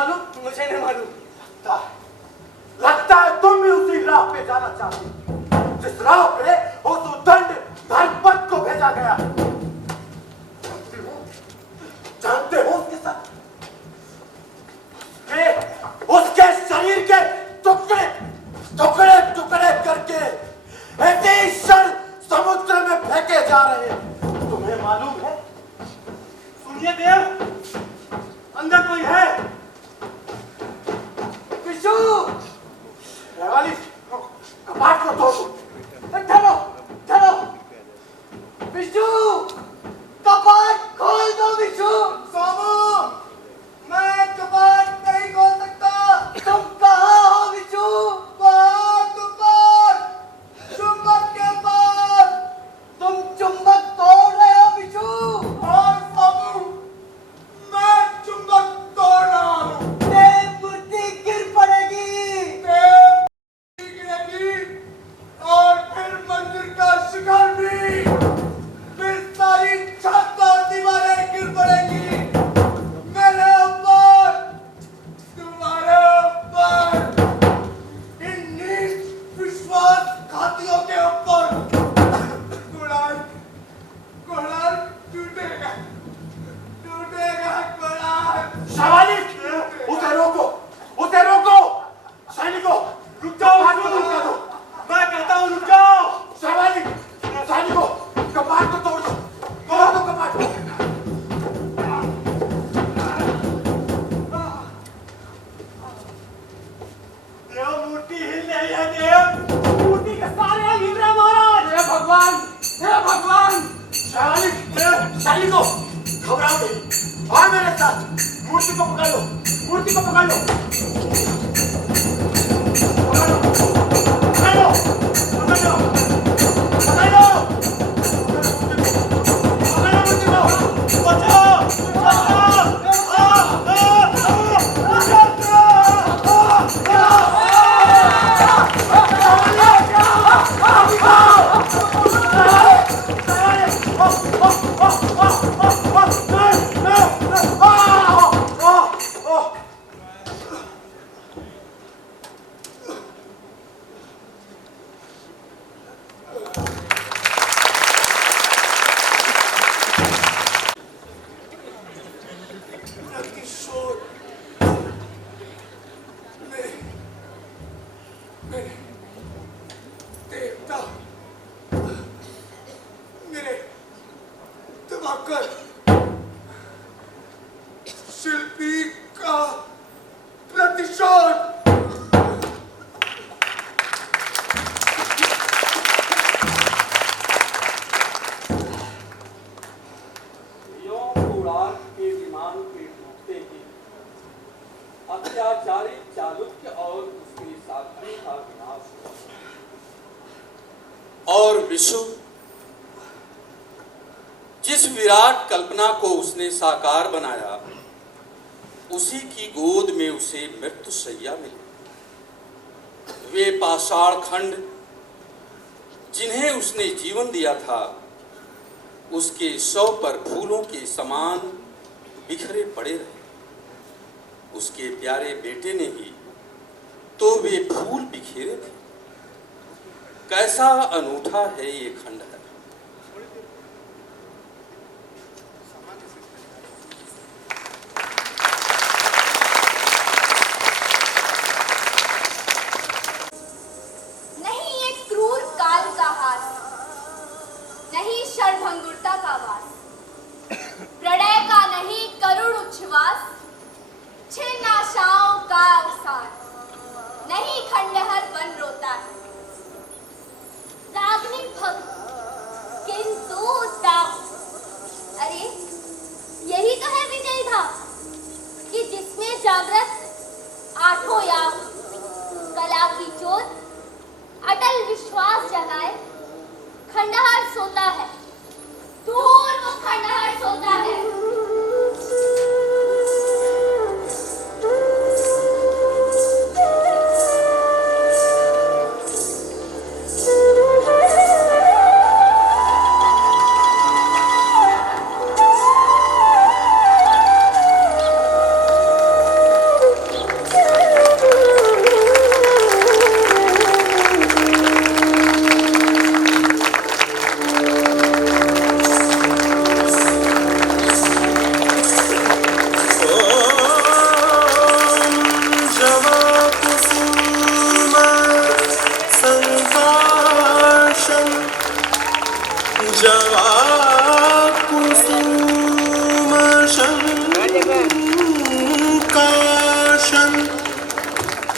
मालूम? मुझे नहीं मालूम। लगता है तुम भी उसी राह पे जाना चाहते हो जिस राह पे उस उद्दंड धर्मपद को भेजा गया। जानते हो उसके साथ उसके शरीर के टुकड़े टुकड़े टुकड़े करके ऐसे ही क्षण समुद्र में फेंके जा रहे हैं। तुम्हें मालूम है? सुनिए देव, अंदर कोई है? विशु, कपाट को तोड़। ठहरो, ठहरो। विशु, कपाट खोल दो विशु। सोमू, मैं कपाट नहीं खोल सकता। तुम कहाँ हो विशु? कपाट ऊपर, चुंबक के पास। तुम चुंबक तोड़ रहे हो विशु। और सोमू, मैं चुंबक तोड़ रहा हूँ। देव मूर्ति गिर पड़ेगी। देव गिरेगी और फिर मंदिर का शिखर भी, फिर सारी छत और दीवारें गिर पड़ेगी मेरे ऊपर, तुम्हारे ऊपर, इन नीच विश्वासघातियों के ऊपर। कोणार्क टूटेगा, टूटेगा कोणार्क। शाबालिक, उसे रोको, उसे रोको। सैनिकों, रुक जाओ, कपाट को रुका दो। मैं कहता हूँ रुक जाओ। शाबालिक, सैनिकों, कपाट को तोड़ दो, तोड़ दो कपाट को। देव मूर्ति हिल रही है। देव मूर्ति के सारे हिल रहे महाराज। हे भगवान, हे भगवान। शाबालिक, सैनिकों, घबराओ नहीं, आओ मेरे साथ। मूर्ति को पकड़ लो, मूर्ति को पकड़ लो, पकड़ लो, पकड़ लो, पकड़ लो, पकड़ लो, पकड़ लो मूर्ति को। बचाओ, बचाओ। देवता, मेरे दिवाकर, शिल्पी का प्रतिशोध। कोणार्क के विमान के डूबते ही अत्याचारी चालुक्य और उसके साथियों का विनाश हुआ। और विष्णु जिस विराट कल्पना को उसने साकार बनाया, उसी की गोद में उसे मृत्यु शैया मिली। वे पाषाण खंड जिन्हें उसने जीवन दिया था, उसके शव पर फूलों के समान बिखरे पड़े रहे। उसके प्यारे बेटे ने ही तो वे फूल बिखेरे थे। कैसा अनूठा है ये खंड है। नहीं ये क्रूर काल का हास, नहीं क्षणभंगुरता का वास, प्रलय का नहीं करुण उच्छ्वास, छिन्न आशाओं का अवसान, नहीं खंडहर बन रोता है रागनी भक्त किंतु दाम। अरे यही तो है विजयी धाम कि जिसमें जागृत आठों याम, कला की जोत, अटल विश्वास जगाए, खंडहर सोता है